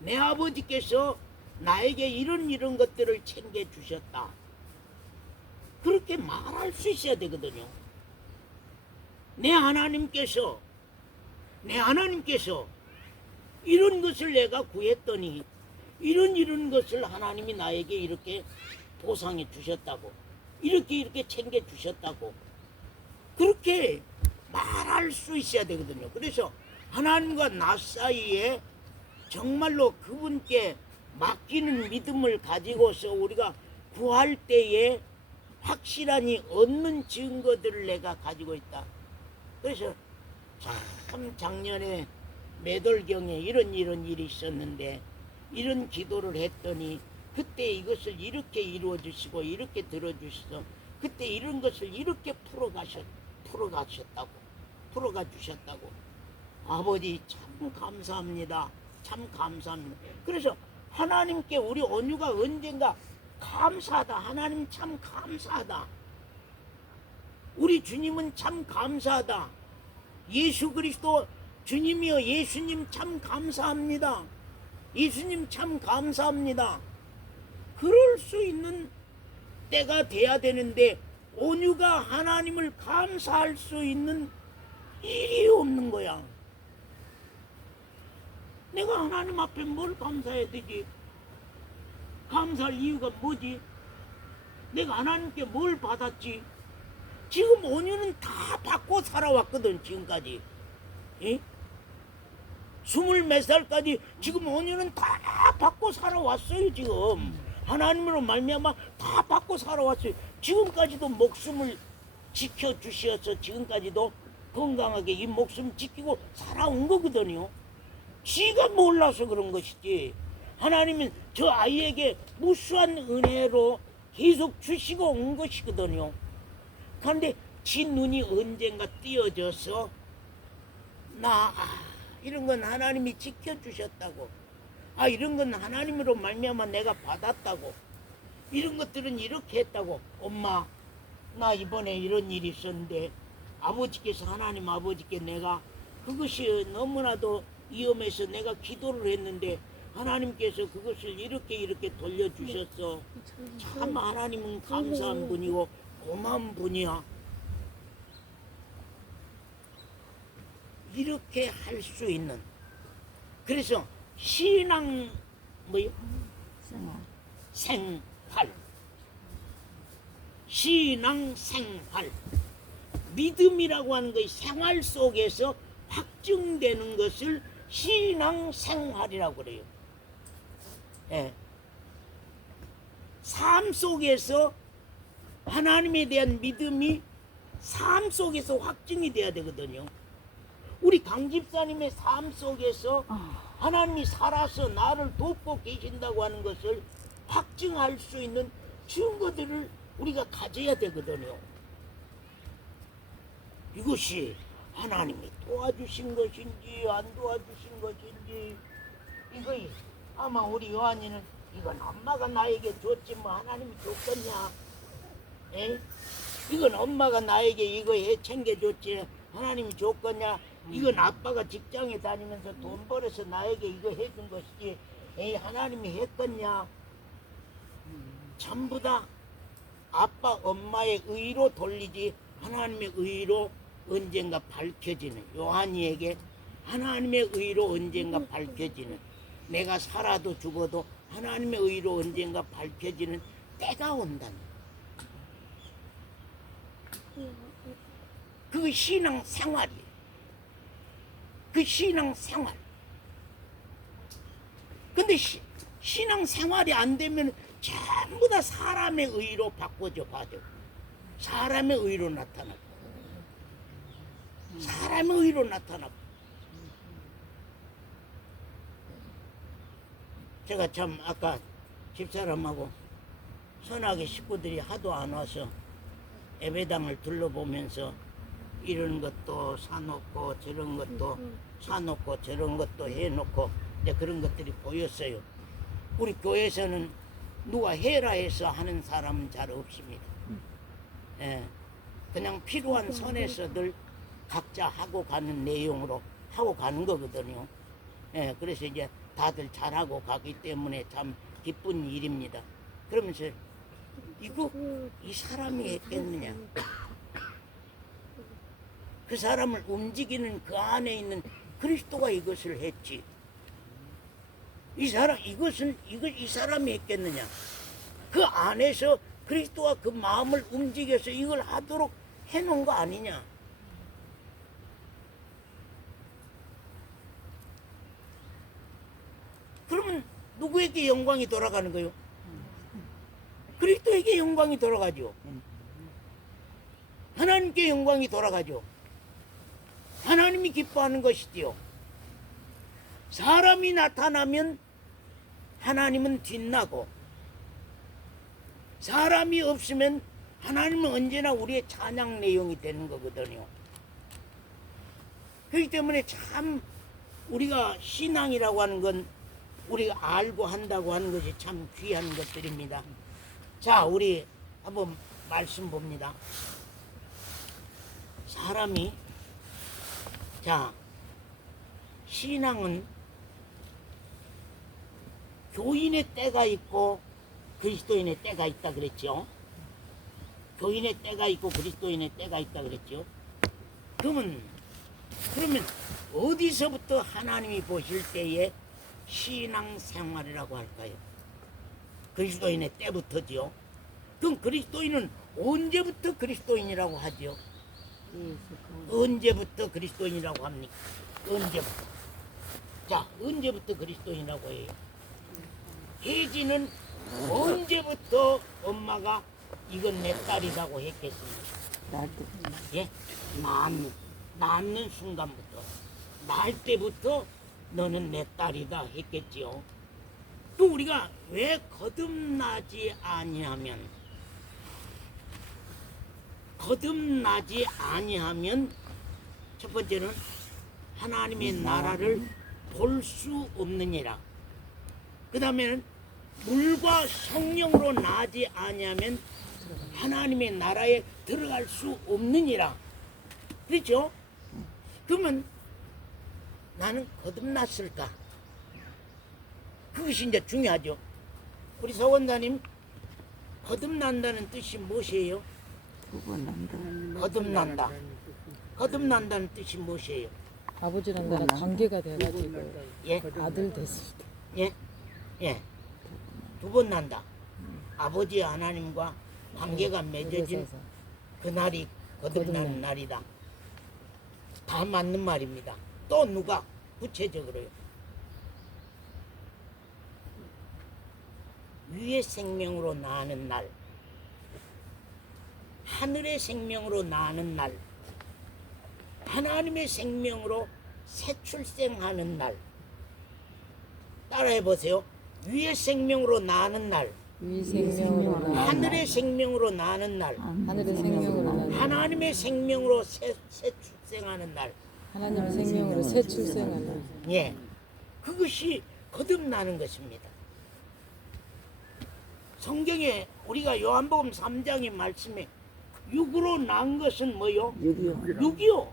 내 아버지께서 나에게 이런 것들을 챙겨주셨다. 그렇게 말할 수 있어야 되거든요. 내 하나님께서 내 하나님께서 이런 것을 내가 구했더니 이런 것을 하나님이 나에게 이렇게 보상해 주셨다고, 이렇게 챙겨 주셨다고, 그렇게 말할 수 있어야 되거든요. 그래서 하나님과 나 사이에 정말로 그분께 맡기는 믿음을 가지고서 우리가 구할 때에 확실하니 얻는 증거들을 내가 가지고 있다. 그래서 참 작년에 매돌경에 이런 일이 있었는데 이런 기도를 했더니 그때 이것을 이렇게 이루어 주시고 이렇게 들어 주셔서 그때 이런 것을 이렇게 풀어가 주셨다고. 아버지 참 감사합니다. 참 감사합니다. 그래서 하나님께 우리 온유가 언젠가 감사하다. 하나님 참 감사하다. 우리 주님은 참 감사하다. 예수 그리스도 주님이여 예수님 참 감사합니다. 예수님 참 감사합니다. 그럴 수 있는 때가 돼야 되는데 온유가 하나님을 감사할 수 있는 일이 없는 거야. 내가 하나님 앞에 뭘 감사해야 되지? 감사할 이유가 뭐지? 내가 하나님께 뭘 받았지? 지금 온유는 다 받고 살아왔거든 지금까지. 예? 24살까지 지금 온유는 다 받고 살아왔어요. 지금 하나님으로 말미암아 다 받고 살아왔어요. 지금까지도 목숨을 지켜주셔서 지금까지도 건강하게 이 목숨 지키고 살아온 거거든요. 지가 몰라서 그런 것이지 하나님은 저 아이에게 무수한 은혜로 계속 주시고 온 것이거든요. 그런데 지 눈이 언젠가 띄어져서 이런 건 하나님이 지켜주셨다고, 이런 건 하나님으로 말미암아 내가 받았다고, 이런 것들은 이렇게 했다고. 엄마 나 이번에 이런 일이 있었는데 아버지께서 하나님 아버지께 내가 그것이 너무나도 위험해서 내가 기도를 했는데 하나님께서 그것을 이렇게 돌려주셨어. 참 하나님은 감사한 분이고 고마운 분이야. 이렇게 할 수 있는, 그래서 신앙 생활, 신앙 생활, 믿음이라고 하는 것이 생활 속에서 확증되는 것을 신앙 생활이라고 그래요. 예. 삶 속에서 하나님에 대한 믿음이 삶 속에서 확증이 돼야 되거든요. 우리 강 집사님의 삶 속에서 하나님이 살아서 나를 돕고 계신다고 하는 것을 확증할 수 있는 증거들을 우리가 가져야 되거든요. 이것이 하나님이 도와주신 것인지 안 도와주신 것인지, 이거 아마 우리 요한이는 이건 엄마가 나에게 줬지 뭐 하나님이 줬겠냐? 에? 이건 엄마가 나에게 이거 챙겨줬지 하나님이 줬겠냐? 이건 아빠가 직장에 다니면서 돈 벌어서 나에게 이거 해준 것이지 하나님이 했겠냐? 전부 다 아빠 엄마의 의로 돌리지 하나님의 의로 언젠가 밝혀지는, 요한이에게 하나님의 의로 언젠가 밝혀지는, 내가 살아도 죽어도 하나님의 의로 언젠가 밝혀지는 때가 온다는, 그 신앙 생활이에요. 그 신앙 생활. 근데 신앙 생활이 안 되면 전부 다 사람의 의로 바꿔져 봐죠. 사람의 의로 나타나고, 사람의 의로 나타나고. 제가 참 아까 집사람하고 선하게 식구들이 하도 안 와서 예배당을 둘러보면서 이런 것도 사놓고 저런 것도 사놓고 저런 것도 해놓고 이제 그런 것들이 보였어요. 우리 교회에서는 누가 해라 해서 하는 사람은 잘 없습니다. 예, 그냥 필요한 선에서들 각자 하고 가는 내용으로 하고 가는 거거든요. 예, 그래서 이제 다들 잘하고 가기 때문에 참 기쁜 일입니다. 그러면서 이거 이 사람이 했겠느냐? 그 사람을 움직이는 그 안에 있는 그리스도가 이것을 했지. 이 사람이 했겠느냐? 그 안에서 그리스도가 그 마음을 움직여서 이걸 하도록 해놓은 거 아니냐? 그러면 누구에게 영광이 돌아가는 거요? 그리스도에게 영광이 돌아가죠. 하나님께 영광이 돌아가죠. 하나님이 기뻐하는 것이지요. 사람이 나타나면 하나님은 뒷나고, 사람이 없으면 하나님은 언제나 우리의 찬양 내용이 되는 거거든요. 그렇기 때문에 참 우리가 신앙이라고 하는 건 우리가 알고 한다고 하는 것이 참 귀한 것들입니다. 자, 우리 한번 말씀 봅니다. 사람이, 자, 신앙은 교인의 때가 있고 그리스도인의 때가 있다 그랬죠. 교인의 때가 있고 그리스도인의 때가 있다 그랬죠. 그러면 어디서부터 하나님이 보실 때에 신앙생활이라고 할까요? 그리스도인의 때부터죠. 그럼 그리스도인은 언제부터 그리스도인이라고 하죠? 언제부터 그리스도인이라고 합니까? 언제부터? 자, 언제부터 그리스도인이라고 해요? 혜진은 언제부터 엄마가 이건 내 딸이라고 했겠습니까? 나도. 예? 낳는 순간부터, 낳을 때부터 너는 내 딸이다 했겠지요. 또 우리가 왜 거듭나지 아니하면 첫 번째는 하나님의 나라를 볼 수 없느니라. 그 다음에는 물과 성령으로 나지 아니하면 하나님의 나라에 들어갈 수 없느니라. 그렇죠? 그러면 나는 거듭났을까? 그것이 이제 중요하죠. 우리 서원사님, 거듭난다는 뜻이 무엇이에요? 거듭난다. 거듭난다는 뜻이 무엇이에요? 아버지랑 나랑 관계가 돼가지고 예? 아들 됐을 때. 예? 예. 두 번 난다. 아버지 하나님과 관계가 맺어진 그래서 그날이 거듭나는 거듭나. 날이다. 다 맞는 말입니다. 또 누가 구체적으로요? 위의 생명으로 나는 날, 하늘의 생명으로 나는 날, 하나님의 생명으로 새 출생하는 날. 따라해 보세요. 위의 생명으로 나는 날, 위 생명으로 나 하늘의 생명으로 나는 날, 하늘의 생명으로 나 하나님의 생명으로 새 출생하는 날. 하나님의 생명으로 새 출생하는 예, 그것이 거듭나는 것입니다. 성경에 우리가 요한복음 3장의 말씀에 육으로 난 것은 뭐요? 육이요.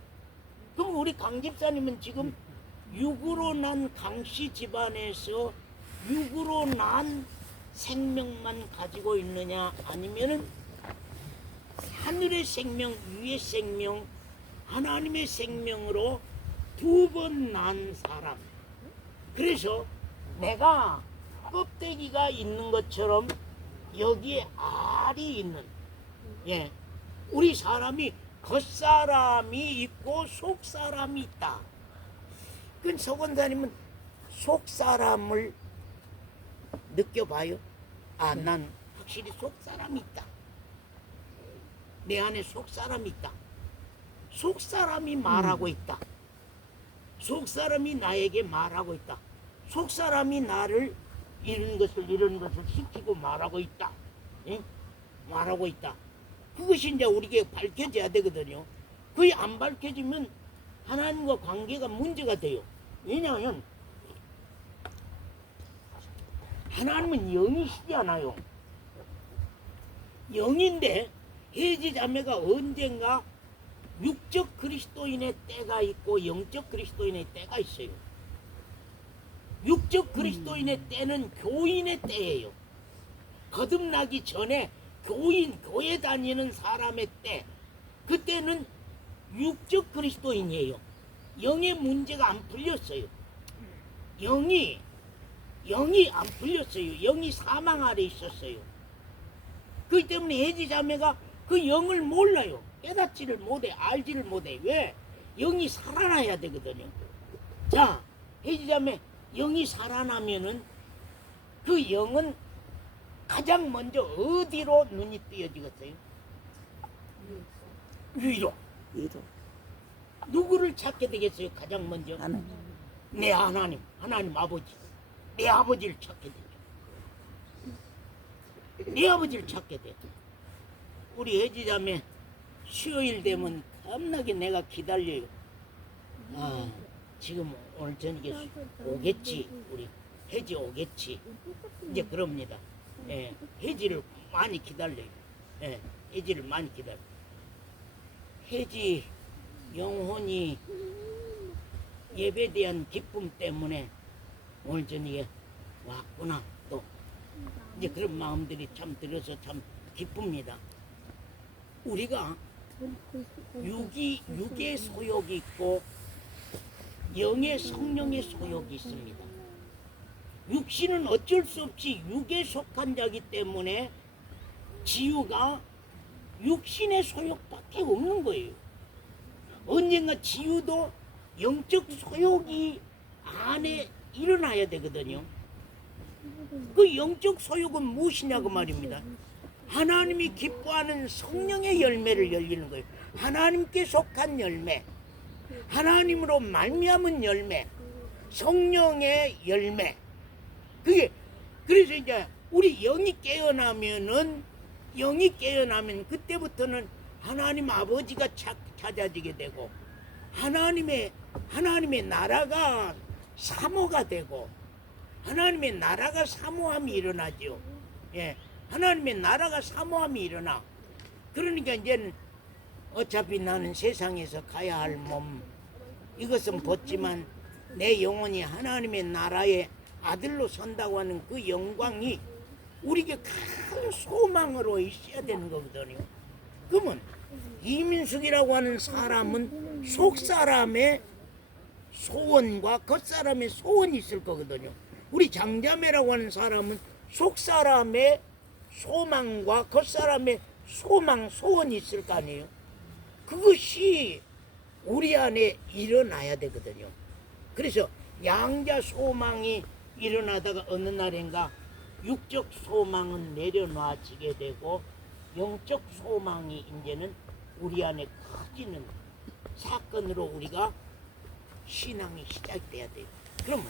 그럼 우리 강 집사님은 지금 육으로 난 강씨 집안에서 육으로 난 생명만 가지고 있느냐, 아니면은 하늘의 생명, 위의 생명, 하나님의 생명으로 두 번 난 사람. 그래서 내가 껍데기가 있는 것처럼 여기에 알이 있는, 예, 우리 사람이 겉사람이 있고 속사람이 있다. 그 서건사님은 속사람을 느껴봐요. 아, 난 확실히 속사람이 있다. 내 안에 속사람이 있다. 속사람이 말하고 있다. 속사람이 나에게 말하고 있다. 속사람이 나를 이런 것을 시키고 말하고 있다. 예? 말하고 있다. 그것이 이제 우리에게 밝혀져야 되거든요. 그게 안 밝혀지면 하나님과 관계가 문제가 돼요. 왜냐하면 하나님은 영이시잖아요. 영인데 혜지 자매가 언젠가 육적 그리스도인의 때가 있고 영적 그리스도인의 때가 있어요. 육적 그리스도인의 때는 교인의 때예요. 거듭나기 전에 교회 다니는 사람의 때, 그때는 육적 그리스도인이에요. 영의 문제가 안 풀렸어요. 영이 안 풀렸어요. 영이 사망 아래 있었어요. 그렇기 때문에 해지자매가 그 영을 몰라요. 깨닫지를 못해, 알지를 못해. 왜? 영이 살아나야 되거든요. 자, 해지자매 영이 살아나면은 그 영은 가장 먼저 어디로 눈이 띄어지겠어요? 위로. 위로. 누구를 찾게 되겠어요? 가장 먼저 하나님. 내 하나님 아버지, 내 아버지를 찾게 되죠. 내 아버지를 찾게 돼. 우리 해지자매 수요일 되면 겁나게 내가 기다려요. 아, 지금 오늘 저녁에 오겠지, 우리 해지 오겠지. 이제 그럽니다. 예, 해지를 많이 기다려요. 예, 해지를 많이 기다려. 해지 영혼이 예배에 대한 기쁨 때문에 오늘 저녁에 왔구나. 또 이제 그런 마음들이 참 들어서 참 기쁩니다. 우리가 육의 소욕이 있고 영의 성령의 소욕이 있습니다. 육신은 어쩔 수 없이 육에 속한 자기 때문에 지유가 육신의 소욕밖에 없는 거예요. 언젠가 지유도 영적 소욕이 안에 일어나야 되거든요. 그 영적 소욕은 무엇이냐고 말입니다. 하나님이 기뻐하는 성령의 열매를 열리는 거예요. 하나님께 속한 열매, 하나님으로 말미암은 열매, 성령의 열매. 그게 그래서 이제 우리 영이 깨어나면 그때부터는 하나님 아버지가 찾아지게 되고 하나님의 나라가 사모가 되고 하나님의 나라가 사모함이 일어나죠. 예, 하나님의 나라가 사모함이 일어나. 그러니까 이제는 어차피 나는 세상에서 가야 할 몸 이것은 벗지만 내 영혼이 하나님의 나라의 아들로 선다고 하는 그 영광이 우리에게 큰 소망으로 있어야 되는 거거든요. 그러면 이민숙이라고 하는 사람은 속사람의 소원과 겉사람의 소원이 있을 거거든요. 우리 장자매라고 하는 사람은 속사람의 소망과 겉사람의 소원이 있을 거 아니에요. 그것이 우리 안에 일어나야 되거든요. 그래서 양자 소망이 일어나다가 어느 날인가 육적 소망은 내려놔지게 되고 영적 소망이 이제는 우리 안에 커지는 사건으로 우리가 신앙이 시작돼야 돼요. 그러면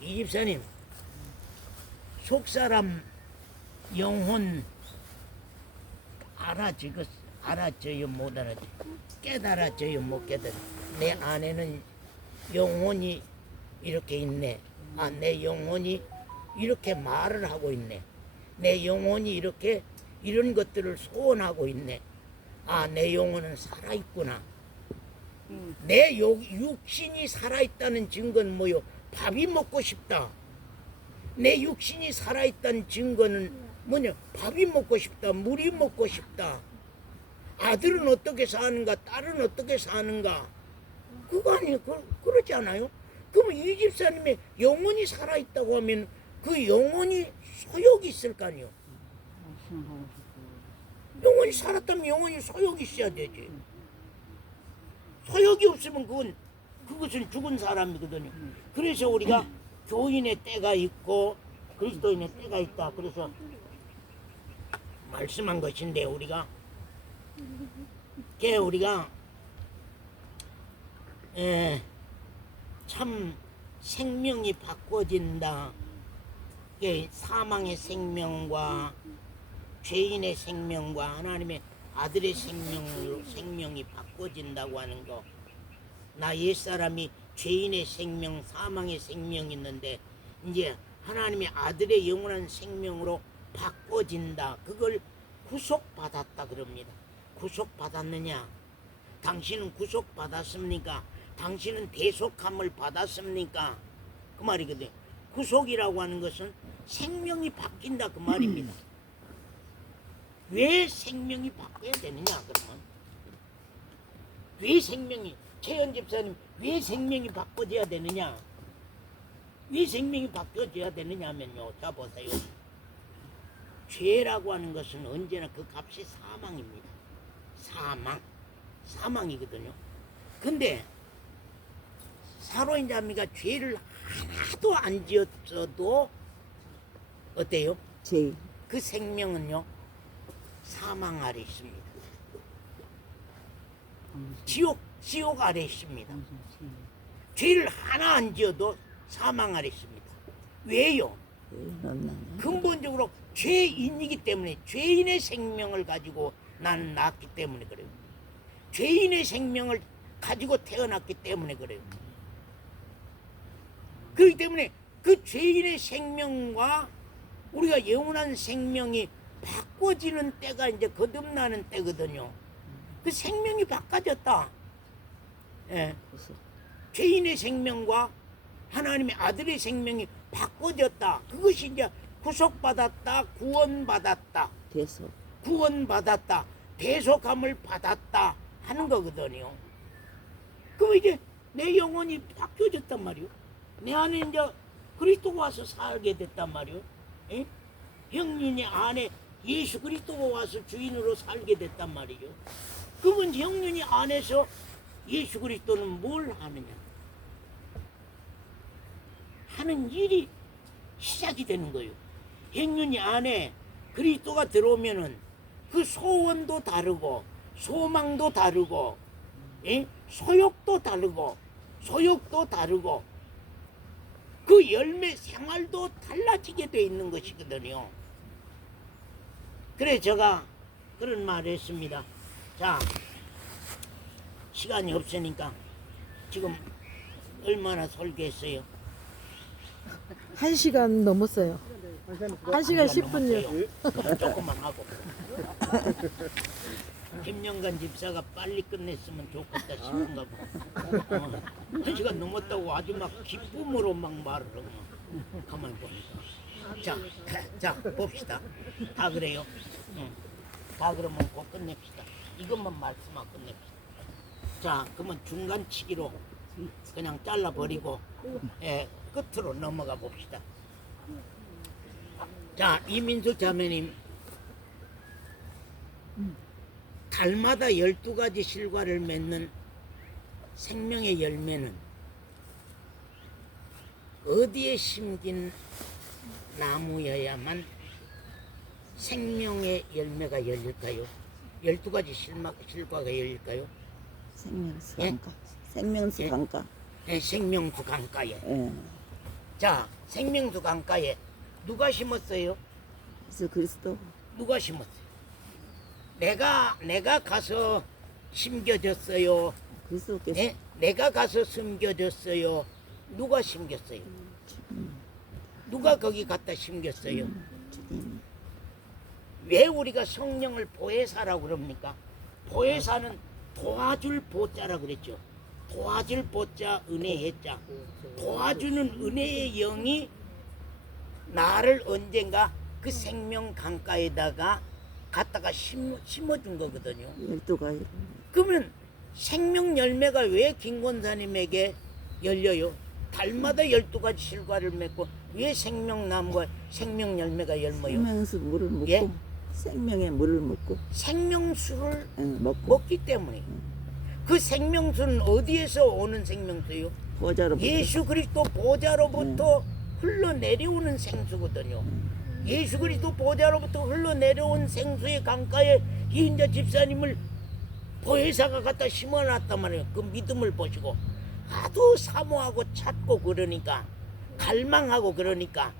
이 집사님 속사람 영혼 알아져요 못 알아져? 깨달아져요 못 깨달아? 내 안에는 영혼이 이렇게 있네. 아, 내 영혼이 이렇게 말을 하고 있네. 내 영혼이 이렇게 이런 것들을 소원하고 있네. 아, 내 영혼은 살아있구나. 내 육신이 살아있다는 증거는 뭐요? 밥이 먹고 싶다. 내 육신이 살아있다는 증거는 뭐냐? 밥이 먹고 싶다. 물이 먹고 싶다. 아들은 어떻게 사는가? 딸은 어떻게 사는가? 그거 아니에요. 그러지 않아요? 그러면 이 집사님의 영혼이 살아있다고 하면 그 영혼이 소욕이 있을 거 아니에요? 영혼이 살았다면 영혼이 소욕이 있어야 되지. 소욕이 없으면 그것은 죽은 사람이거든요. 그래서 우리가 교인의 때가 있고 그리스도인의 때가 있다. 그래서 말씀한 것인데 우리가 참 생명이 바꿔진다. 사망의 생명과 죄인의 생명과 하나님의 아들의 생명으로 생명이 바꿔진다고 하는 거. 나 옛사람이 죄인의 생명, 사망의 생명이 있는데 이제 하나님의 아들의 영원한 생명으로 바꿔진다. 그걸 구속받았다 그럽니다. 구속받았느냐? 당신은 구속받았습니까? 당신은 대속함을 받았습니까? 그 말이거든요. 구속이라고 하는 것은 생명이 바뀐다 그 말입니다. 왜 생명이 바뀌어야 되느냐 그러면? 왜 생명이? 최현 집사님 왜 생명이 바꿔져야 되느냐? 왜 생명이 바뀌어져야 되느냐 하면요. 자 보세요. 죄라고 하는 것은 언제나 그 값이 사망입니다. 사망이거든요. 근데 사로인 자매가 죄를 하나도 안 지었어도 어때요? 죄. 그 생명은요 사망 아래 있습니다. 지옥 아래 있습니다. 죄를 하나 안 지어도 사망 아래 있습니다. 왜요? 근본적으로 죄인이기 때문에 죄인의 생명을 가지고 나는 낳았기 때문에 그래요. 죄인의 생명을 가지고 태어났기 때문에 그래요. 그렇기 때문에 그 죄인의 생명과 우리가 영원한 생명이 바꿔지는 때가 이제 거듭나는 때거든요. 그 생명이 바꿔졌다. 예. 죄인의 생명과 하나님의 아들의 생명이 바꿔졌다. 그것이 이제 구속받았다, 구원받았다, 구원받았다, 대속함을 받았다 하는 거거든요. 그럼 이제 내 영혼이 바뀌어졌단 말이요. 내 안에 이제 그리스도가 와서 살게 됐단 말이요. 예? 형님이 안에 예수 그리스도가 와서 주인으로 살게 됐단 말이죠. 그분 형님이 안에서 예수 그리스도는 뭘 하느냐? 하는 일이 시작이 되는 거예요. 행륜이 안에 그리스도가 들어오면은 그 소원도 다르고 소망도 다르고 예? 소욕도 다르고 그 열매 생활도 달라지게 돼 있는 것이거든요. 그래 제가 그런 말을 했습니다. 자, 시간이 없으니까 지금 얼마나 설교했어요? 1시간 넘었어요. 1시간 10분요. 조금만 하고. 김영관 집사가 빨리 끝냈으면 좋겠다 싶은가 봐. 1시간 넘었다고 아주 막 기쁨으로 막 말을 하고 가만히 보니까. 자 봅시다. 다 그래요. 다 그러면 꼭 끝냅시다. 이것만 말씀하고 끝냅시다. 자, 그러면 중간치기로 그냥 잘라버리고 끝으로 넘어가 봅시다. 자, 이민수 자매님, 달마다 12가지 실과를 맺는 생명의 열매는 어디에 심긴 나무여야만 생명의 열매가 열릴까요? 12가지 실과가 열릴까요? 생명수 예? 강가. 생명수 예? 강가. 네, 생명수 강가에. 예. 자, 생명수 강가에 누가 심었어요? 그래서 그리스도. 누가 심었어요? 내가 가서 심겨졌어요. 그리스도께서. 예? 내가 가서 심겨졌어요. 누가 심겼어요? 누가 거기 갖다 심겼어요? 주님. 왜 우리가 성령을 보혜사라고 그럽니까? 보혜사는 도와줄 보자라 그랬죠. 도와줄 보자, 은혜의 자. 도와주는 은혜의 영이 나를 언젠가 그 생명 강가에다가 갖다가 심어준 거거든요. 12가지. 그러면 생명 열매가 왜 김권사님에게 열려요? 달마다 12가지 실과를 맺고 왜 생명나무가 생명 열매가 열머요? 생명수 물을 먹고. 예? 생명의 물을 먹고. 생명수를 먹고. 먹기 때문에. 그 생명수는 어디에서 오는 생명수요? 보좌로부터. 예수 그리스도 보좌로부터 흘러내려오는 생수거든요. 예수 그리스도 보좌로부터 흘러내려온 생수의 강가에 이인자 집사님을 보혜사가 갖다 심어놨단 말이에요. 그 믿음을 보시고 하도 사모하고 찾고 그러니까 갈망하고 그러니까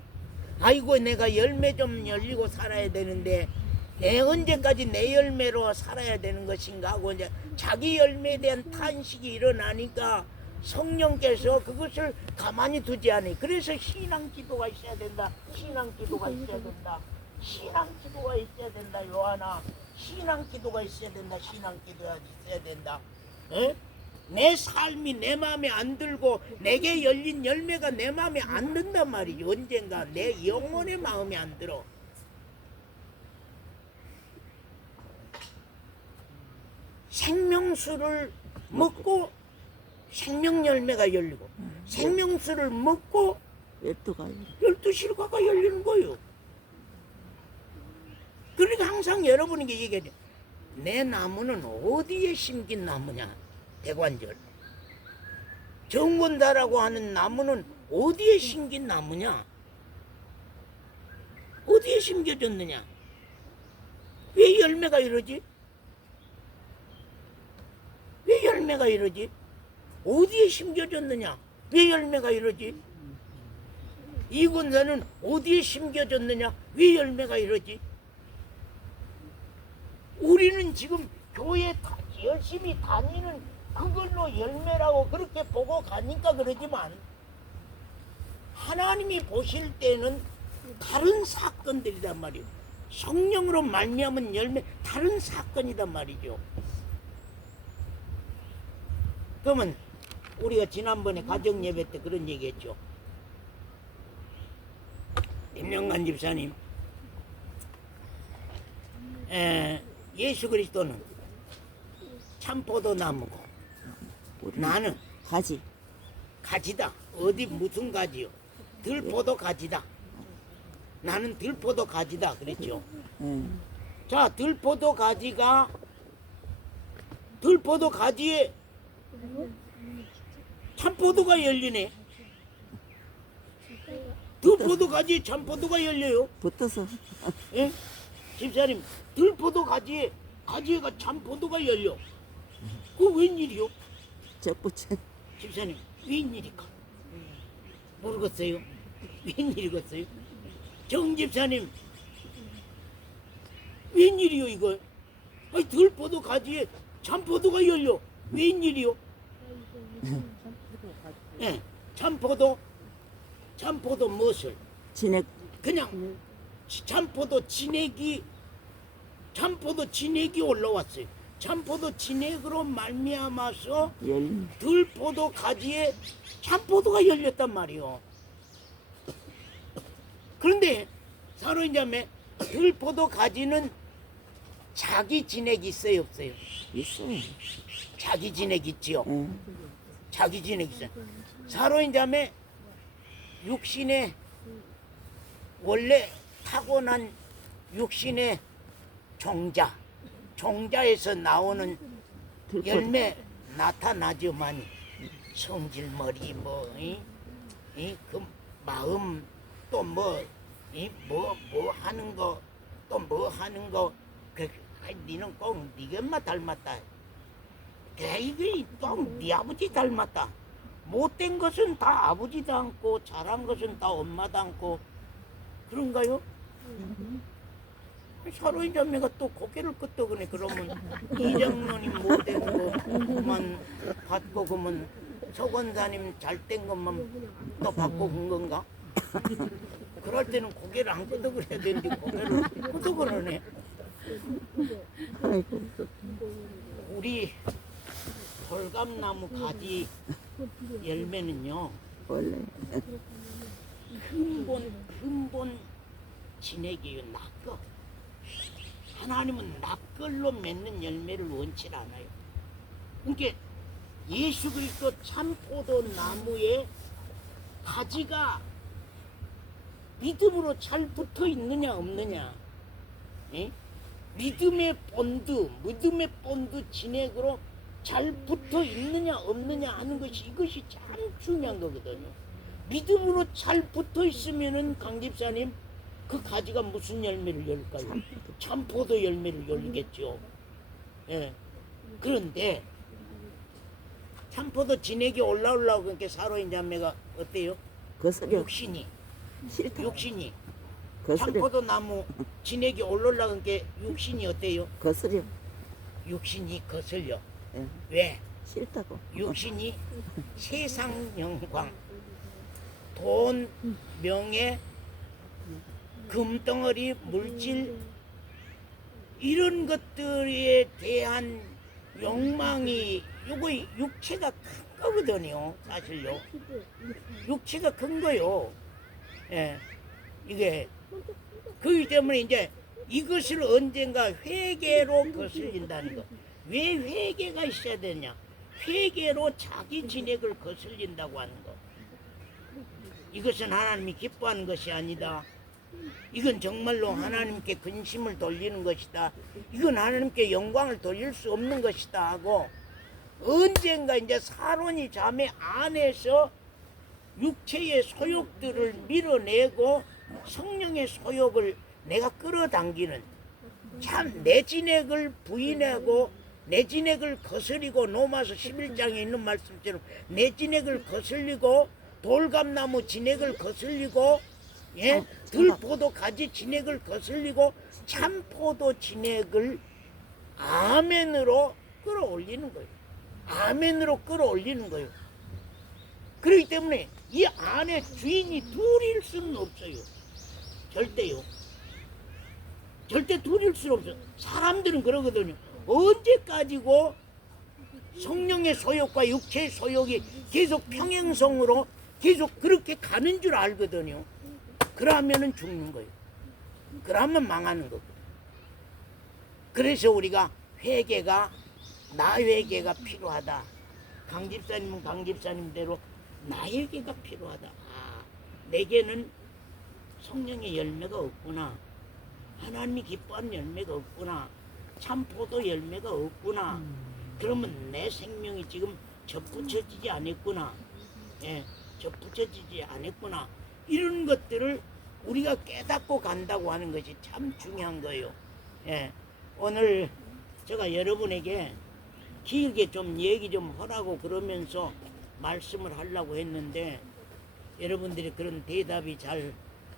아이고 내가 열매 좀 열리고 살아야 되는데 내 언제까지 내 열매로 살아야 되는 것인가 하고 이제 자기 열매에 대한 탄식이 일어나니까 성령께서 그것을 가만히 두지 않아요. 그래서 신앙 기도가 있어야 된다. 신앙 기도가 있어야 된다. 신앙 기도가 있어야 된다. 요하나 신앙 기도가 있어야 된다. 신앙 기도가 있어야 된다. 에? 내 삶이 내 마음에 안 들고 내게 열린 열매가 내 마음에 안 든단 말이죠. 언젠가 내 영혼의 마음에 안 들어. 생명수를 먹고 생명 열매가 열리고 생명수를 먹고 12가지. 12실과가 열리는 거예요. 그러니까 항상 여러분에게 얘기해요. 내 나무는 어디에 심긴 나무냐? 대관절. 정권다라고 하는 나무는 어디에 심긴 나무냐? 어디에 심겨졌느냐? 왜 열매가 이러지? 왜 열매가 이러지? 어디에 심겨졌느냐? 왜 열매가 이러지? 이 권사는 어디에 심겨졌느냐? 왜 열매가 이러지? 우리는 지금 교회 열심히 다니는 그걸로 열매라고 그렇게 보고 가니까 그러지만 하나님이 보실 때는 다른 사건들이란 말이에요. 성령으로 말미암은 열매, 다른 사건이란 말이죠. 그러면 우리가 지난번에 가정 예배 때 그런 얘기했죠. 임영관 집사님, 예수 그리스도는 참포도나무고 나는 가지. 가지다. 어디 무슨 가지요? 들포도 가지다. 나는 들포도 가지다 그랬죠. 자, 들포도 가지가 들포도 가지에 참포도가 열리네. 들포도 가지에 참포도가 열려요. 붙어서 예? 집사님, 들포도 가지에 가지에가 참포도가 열려. 그 웬일이요? 적붙여. 집사님, 웬일일까? 모르겠어요. 웬일이겠어요? 정 집사님, 웬일이요 이거? 아니, 들포도 가지에 참포도가 열려. 웬일이요? 예, 참포도 무엇을? 진액. 그냥 참포도 진액이 올라왔어요. 참포도 진액으로 말미암아서 열린. 들포도 가지에 참포도가 열렸단 말이요. 그런데 사로인자매, 들포도 가지는 자기 진액이 있어요, 없어요? 있어요. 자기 진액 있지요. 예. 자기 진액 있어요. 사로인자매, 육신의 원래 타고난 육신의 종자에서 나오는 들포도. 열매 나타나지만 성질머리 그 마음 또 뭐 하는 거 또 뭐 하는 거 니는 꼭 니것만 닮았다. 이게 꼭네 아버지 닮았다. 못된 것은 다 아버지도 않고 잘한 것은 다 엄마도 않고 그런가요? 서로인 자매가 또 고개를 끄덕이네. 그러면 이장로님 못된 것만 받고 그러면 서건사님 잘된 것만 또 받고 간 건가? 그럴 때는 고개를 안 끄덕여야 되는데 고개를 끄덕이네. 아이고. 우리 돌감나무 가지 열매는요, 원래 근본 진액이에요. 납거. 하나님은 납걸로 맺는 열매를 원치 않아요. 그러니까 예수 그리스도 참포도 나무에 가지가 믿음으로 잘 붙어 있느냐 없느냐, 예? 믿음의 본드 진액으로 잘 붙어 있느냐 없느냐 하는 것이 이것이 참 중요한 거거든요. 믿음으로 잘 붙어 있으면은 강 집사님 그 가지가 무슨 열매를 열까요? 참포도 열매를 열리겠죠. 예. 그런데 참포도 진액이 올라오려고 그러니까 사로인 자매가 어때요? 거스려. 육신이 싫다. 거스려. 참포도 나무 진액이 올라오려고 그러니까 육신이 어때요? 거스려. 육신이 거슬려. 예. 왜? 싫다고. 육신이 세상 영광, 돈, 명예, 금덩어리, 물질 이런 것들에 대한 욕망이 요거 육체가 큰 거거든요. 사실요. 육체가 큰 거요. 예. 이게 그렇기 때문에 이제 이것을 언젠가 회개로 거슬린다는 거. 왜 회개가 있어야 되냐? 회개로 자기 진액을 거슬린다고 하는 것. 이것은 하나님이 기뻐하는 것이 아니다. 이건 정말로 하나님께 근심을 돌리는 것이다. 이건 하나님께 영광을 돌릴 수 없는 것이다 하고, 언젠가 이제 사론이 자매 안에서 육체의 소욕들을 밀어내고 성령의 소욕을 내가 끌어당기는, 참 내 진액을 부인하고 내 진액을 거스리고, 로마서 11장에 있는 말씀처럼 내 진액을 거슬리고 돌감나무 진액을 거슬리고, 예, 들포도 가지 진액을 거슬리고 참포도 진액을 아멘으로 끌어올리는 거예요. 아멘으로 끌어올리는 거예요. 그렇기 때문에 이 안에 주인이 둘일 수는 없어요. 절대요. 절대 둘일 수는 없어요. 사람들은 그러거든요. 언제까지고 성령의 소욕과 육체의 소욕이 계속 평행성으로 계속 그렇게 가는 줄 알거든요. 그러면은 죽는 거예요. 그러면 망하는 거거든요. 그래서 우리가 회개가, 나 회개가 필요하다. 강 집사님은 강 집사님대로 나 회개가 필요하다. 아, 내게는 성령의 열매가 없구나. 하나님이 기뻐하는 열매가 없구나. 참 포도 열매가 없구나. 그러면 내 생명이 지금 접붙여지지 않았구나. 예, 접붙여지지 않았구나. 이런 것들을 우리가 깨닫고 간다고 하는 것이 참 중요한 거예요. 예, 오늘 제가 여러분에게 길게 좀 얘기 좀 하라고 그러면서 말씀을 하려고 했는데, 여러분들이 그런 대답이 잘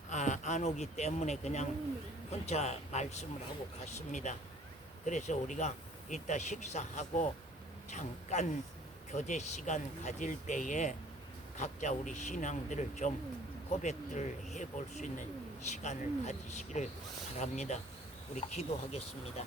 안 오기 때문에 그냥 혼자 말씀을 하고 갔습니다. 그래서 우리가 이따 식사하고 잠깐 교제 시간 가질 때에 각자 우리 신앙들을 좀 고백들을 해볼 수 있는 시간을 가지시기를 바랍니다. 우리 기도하겠습니다.